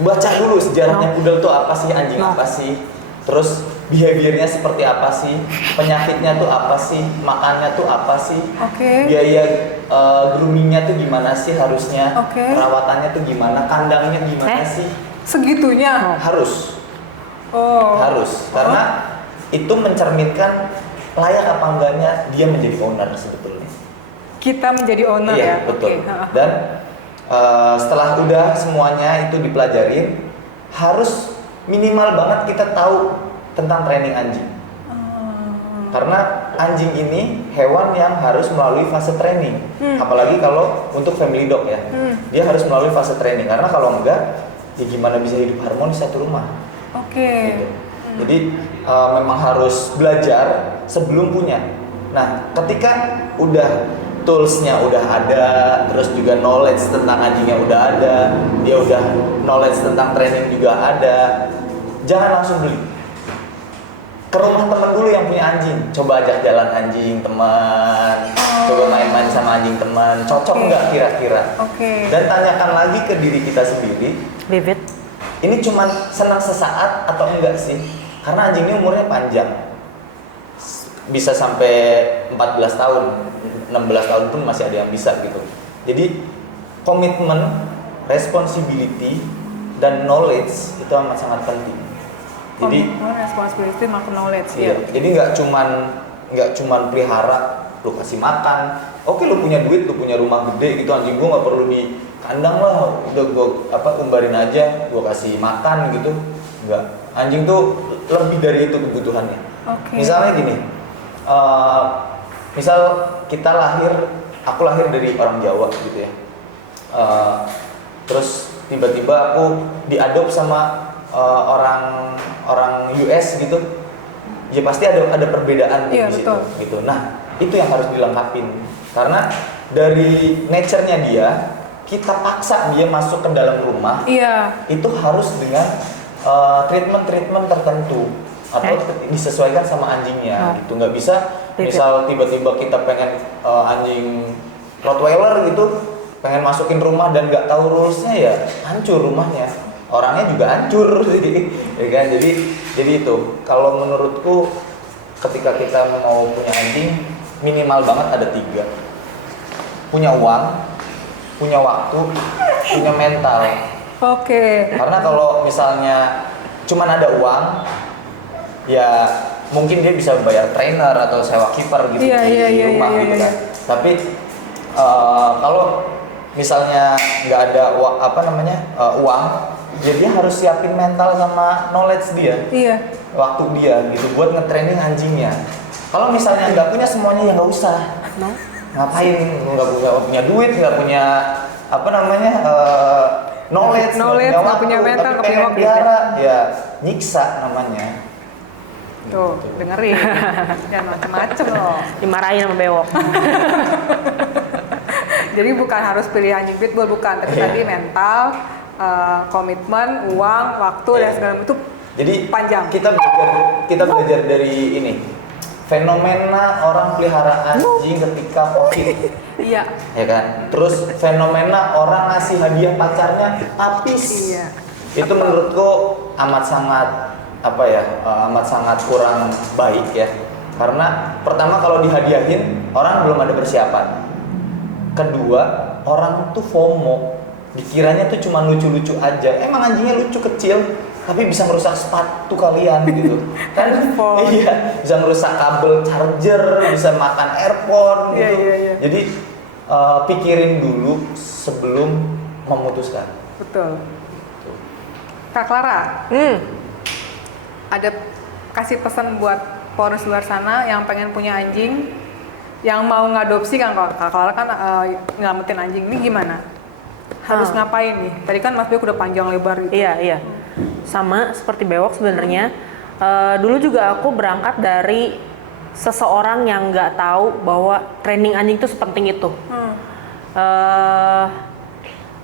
Baca dulu sejarahnya poodle tuh apa sih, anjing apa sih, terus behaviornya seperti apa sih, penyakitnya tuh apa sih, makannya tuh apa sih, Oke. biaya groomingnya tuh gimana sih harusnya, Oke. perawatannya tuh gimana, kandangnya gimana sih, Segitunya. harus Oh. harus karena itu mencerminkan layak apa enggaknya dia menjadi owner sebetulnya. Kita menjadi owner Iya, ya. betul. Oke. Dan setelah udah semuanya itu dipelajarin, harus minimal banget kita tahu tentang training anjing. Karena anjing ini hewan yang harus melalui fase training. Apalagi kalau untuk family dog ya. Dia harus melalui fase training karena kalau enggak ya gimana bisa hidup harmonis satu rumah. Oke. Gitu. Jadi memang harus belajar sebelum punya. Nah, ketika udah toolsnya udah ada, terus juga knowledge tentang anjingnya udah ada, dia udah knowledge tentang training juga ada, jangan langsung beli. Ke rumah teman dulu yang punya anjing, coba ajak jalan anjing teman, coba main-main sama anjing teman, cocok nggak kira-kira? Oke. Dan tanyakan lagi ke diri kita sendiri, Bibit. ini cuma senang sesaat atau enggak sih? Karena anjing ini umurnya panjang, bisa sampai 14 tahun, 16 tahun pun masih ada yang bisa gitu. Jadi komitmen, responsibility, dan knowledge itu amat sangat penting. Jadi Komitmen, responsibility, makan knowledge. iya, jadi nggak cuman pelihara, lu kasih makan. Oke, lu punya duit, lu punya rumah gede gitu, anjing gua nggak perlu di kandang lah, udah gua umbarin aja, gua kasih makan gitu. Enggak, anjing tuh lebih dari itu kebutuhannya. Oke. Misalnya gini, misal aku lahir dari orang Jawa gitu ya. Terus tiba-tiba aku diadop sama orang US gitu, ya pasti ada perbedaan Iya, di situ, betul. gitu. Nah, itu yang harus dilengkapin karena dari nature-nya dia, kita paksa dia masuk ke dalam rumah, Iya. itu harus dengan treatment tertentu atau disesuaikan sama anjingnya, gitu. Nggak bisa misal tiba-tiba kita pengen anjing Rottweiler gitu, pengen masukin rumah dan nggak tahu rules-nya, ya hancur rumahnya, orangnya juga hancur. Ya kan? Jadi itu kalau menurutku ketika kita mau punya anjing minimal banget ada 3: punya uang, punya waktu, punya mental. Oke. Karena kalau misalnya cuman ada uang, ya mungkin dia bisa bayar trainer atau sewa kiper gitu di rumah gitu kan. Tapi kalau misalnya nggak ada uang, ya dia harus siapin mental sama knowledge dia, waktu dia gitu buat nge-training anjingnya. Kalau misalnya nggak punya semuanya, ya nggak usah. Ngapain? Nggak punya duit, nggak punya knowledge, nggak punya mental, nggak punya waktu. pelihara, ya nyiksa namanya. Tuh, dengerin. Jangan macem-macem loh. Dimarahin sama bewok. Jadi bukan harus pilih anjing pitbull, bukan. Tapi tadi mental, komitmen, uang, waktu, dan segala macam itu Jadi panjang. Kita belajar dari ini. Fenomena orang pelihara anjing ketika COVID. Iya. Ya kan? Terus fenomena orang ngasih hadiah pacarnya habis. Iya. Itu menurutku amat sangat kurang baik ya. Karena pertama, kalau dihadiahin orang belum ada persiapan. Kedua, orang tuh FOMO. Dikiranya tuh cuma lucu-lucu aja. Emang anjingnya lucu kecil, tapi bisa merusak sepatu kalian gitu. Kan iya, bisa merusak kabel charger, bisa makan earphone gitu. Iya. Jadi pikirin dulu sebelum memutuskan. Betul. Kak Clara, ada kasih pesan buat Polres luar sana yang pengen punya anjing, yang mau ngadopsi kan, Kak Clara kan nyelamatin anjing, ini gimana? Harus ngapain nih? Tadi kan Mas Bewok udah panjang lebar gitu. Iya. Sama seperti bewok sebenarnya. Dulu juga aku berangkat dari seseorang yang nggak tahu bahwa training anjing itu sepenting itu.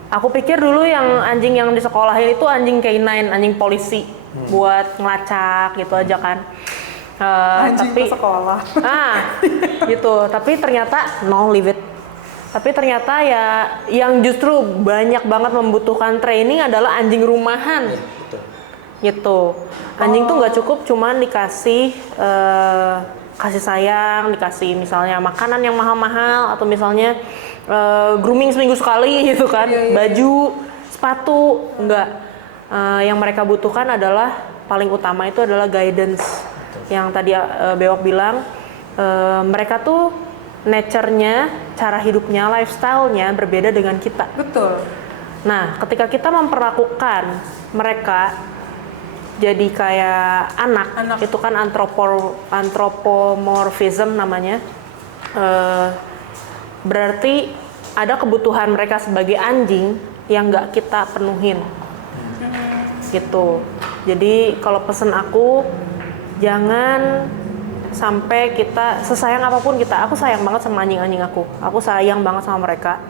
Aku pikir dulu yang anjing yang di sekolahin itu anjing K9, anjing polisi buat ngelacak gitu aja kan. Anjing Tapi ke sekolah. gitu. Tapi ternyata no, leave it. Tapi ternyata ya yang justru banyak banget membutuhkan training adalah anjing rumahan. Betul. Gitu. Anjing tuh nggak cukup cuman dikasih kasih sayang, dikasih misalnya makanan yang mahal-mahal atau misalnya grooming seminggu sekali gitu kan, baju, sepatu, enggak. Yang mereka butuhkan adalah paling utama itu adalah guidance. Yang tadi Bewok bilang mereka tuh nature-nya, cara hidupnya, lifestyle-nya berbeda dengan kita. Betul. Nah, ketika kita memperlakukan mereka jadi kayak anak. Itu kan anthropomorphism namanya. Berarti ada kebutuhan mereka sebagai anjing yang nggak kita penuhin. Gitu. Jadi kalau pesen aku, jangan sampai kita sesayang apapun aku sayang banget sama anjing-anjing aku sayang banget sama mereka,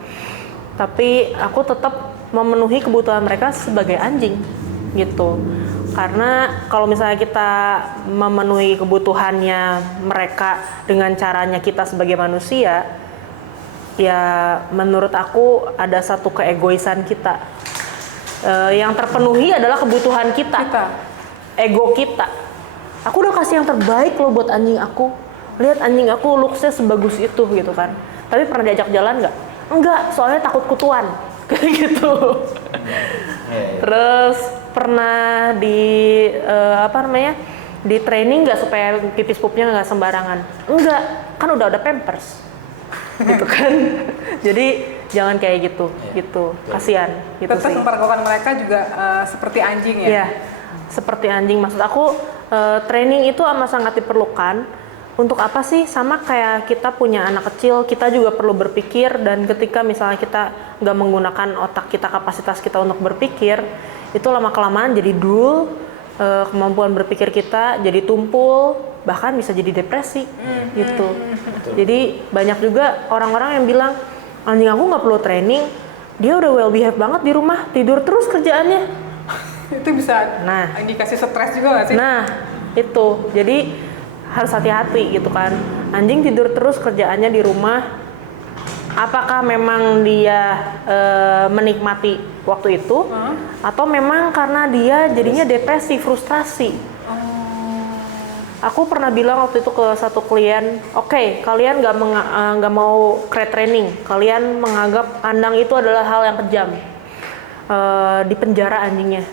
tapi aku tetap memenuhi kebutuhan mereka sebagai anjing gitu. Karena kalau misalnya kita memenuhi kebutuhannya mereka dengan caranya kita sebagai manusia, ya menurut aku ada satu keegoisan kita. Yang terpenuhi adalah kebutuhan kita. Ego kita. Aku udah kasih yang terbaik loh buat anjing aku. Lihat anjing aku looks-nya sebagus itu gitu kan. Tapi pernah diajak jalan nggak? Enggak, soalnya takut kutuan. Kayak gitu. Terus pernah di di training nggak supaya pipis pupnya nggak sembarangan? Enggak, kan udah ada Pampers. Gitu kan. Jadi jangan kayak gitu, gitu. Kasihan gitu Tetap sih. memperlakukan mereka juga seperti anjing ya? Iya, seperti anjing. Maksud aku training itu amat sangat diperlukan. Untuk apa sih? Sama kayak kita punya anak kecil, kita juga perlu berpikir, dan ketika misalnya kita nggak menggunakan otak kita, kapasitas kita untuk berpikir, itu lama-kelamaan jadi dull, kemampuan berpikir kita jadi tumpul, bahkan bisa jadi depresi gitu. Jadi banyak juga orang-orang yang bilang, anjing aku nggak perlu training, dia udah well behave banget di rumah, tidur terus kerjaannya. Itu bisa indikasi stres juga nggak sih? Nah, itu. Jadi harus hati-hati gitu kan. Anjing tidur terus kerjaannya di rumah. Apakah memang dia menikmati waktu itu, atau memang karena dia jadinya depresi, frustrasi? Aku pernah bilang waktu itu ke satu klien, oke, kalian nggak mau crate training, kalian menganggap kandang itu adalah hal yang kejam, di penjara anjingnya.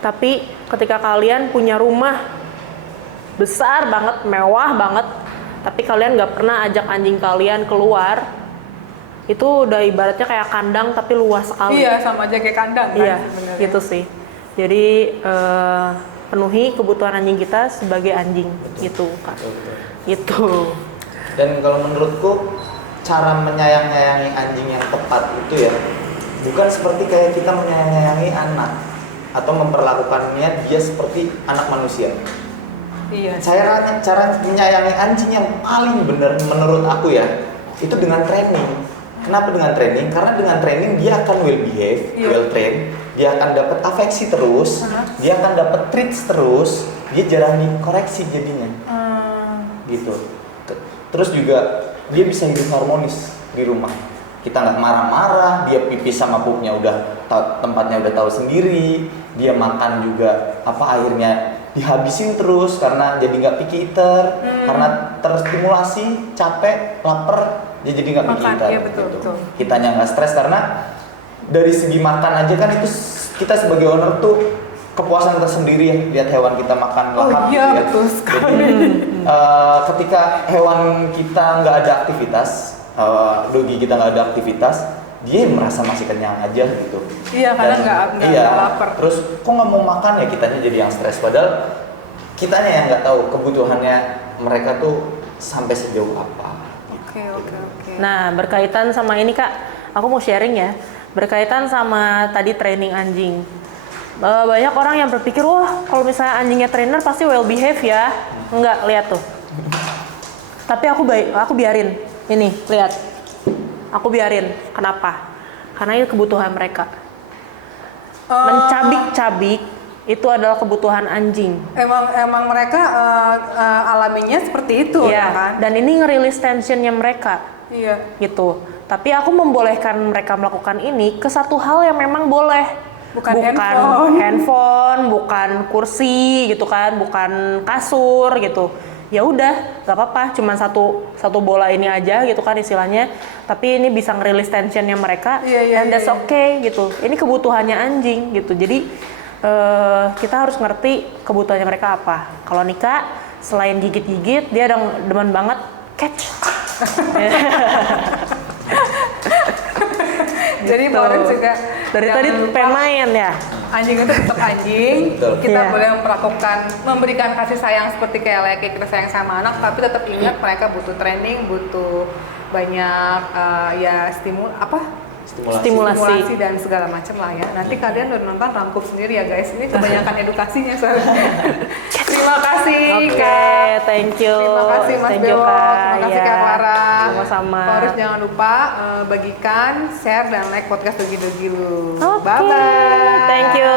Tapi ketika kalian punya rumah besar banget, mewah banget, tapi kalian nggak pernah ajak anjing kalian keluar, itu udah ibaratnya kayak kandang tapi luas sekali. Iya, sama aja kayak kandang kan. Iya, sebenarnya. gitu sih. Jadi penuhi kebutuhan anjing kita sebagai anjing. Gitu kan. Gitu. Dan kalau menurutku cara menyayangi anjing yang tepat itu ya bukan seperti kayak kita menyayangi anak atau memperlakukannya dia seperti anak manusia. Iya. Cara menyayangi anjing yang paling benar menurut aku ya itu dengan training. Kenapa dengan training? Karena dengan training dia akan well behave, well trained, dia akan dapat afeksi terus, dia akan dapat treats terus, dia jarang dikoreksi jadinya. Gitu. Terus juga dia bisa hidup harmonis di rumah. Kita nggak marah-marah, dia pipis sama pupnya udah tempatnya udah tahu sendiri, dia makan juga akhirnya dihabisin terus karena jadi nggak picky eater, karena terstimulasi, capek, lapar, dia jadi nggak picky eater. Iya, betul, gitu. betul. Kitanya nggak stres karena dari segi makan aja kan itu kita sebagai owner tuh kepuasan tersendiri ya lihat hewan kita makan lahap. Iya, gitu ya. betul sekali. Jadi ketika hewan kita nggak ada aktivitas, dogi kita nggak ada aktivitas, dia merasa masih kenyang aja gitu. Iya, karena nggak lapar. Terus kok nggak mau makan ya, kitanya jadi yang stres, padahal kitanya yang nggak tahu kebutuhannya mereka tuh sampai sejauh apa. Oke. Nah, berkaitan sama ini Kak, aku mau sharing ya. Berkaitan sama tadi training anjing. Banyak orang yang berpikir, wah kalau misalnya anjingnya trainer pasti well behave ya. Enggak, lihat tuh. Tapi aku biarin. Ini, lihat. Aku biarin. Kenapa? Karena itu kebutuhan mereka. Mencabik-cabik itu adalah kebutuhan anjing. Emang mereka alaminya seperti itu, ya kan? Dan ini ngerilis tensionnya mereka. Iya. Gitu. Tapi aku membolehkan mereka melakukan ini ke satu hal yang memang boleh. Bukan handphone, bukan kursi gitu kan, bukan kasur gitu. Ya udah, nggak apa-apa, cuman satu bola ini aja gitu kan istilahnya. Tapi ini bisa ngerilis tensionnya mereka, and that's okay gitu. Ini kebutuhannya anjing gitu. Jadi kita harus ngerti kebutuhannya mereka apa. Kalau Nika selain gigit-gigit, dia demen banget catch. Jadi Gitu. Maureen juga Dari tadi pengen main ya. Anjing itu tetap anjing. Betul. Kita Iya. boleh memberikan kasih sayang seperti kayak kita sayang sama anak, tapi tetap ingat mereka butuh training, butuh banyak stimulasi dan segala macam lah ya. Nanti kalian udah nonton rangkum sendiri ya guys. Ini kebanyakan edukasinya soalnya. Terima kasih Kak. Thank you. Terima kasih Mas Thank you, Bewok. Kak. Terima kasih Ya, Kak Clara. sama-sama. Harus jangan lupa bagikan, share dan like podcast Dogi-Dogi lu. Oke. Bye bye. Thank you.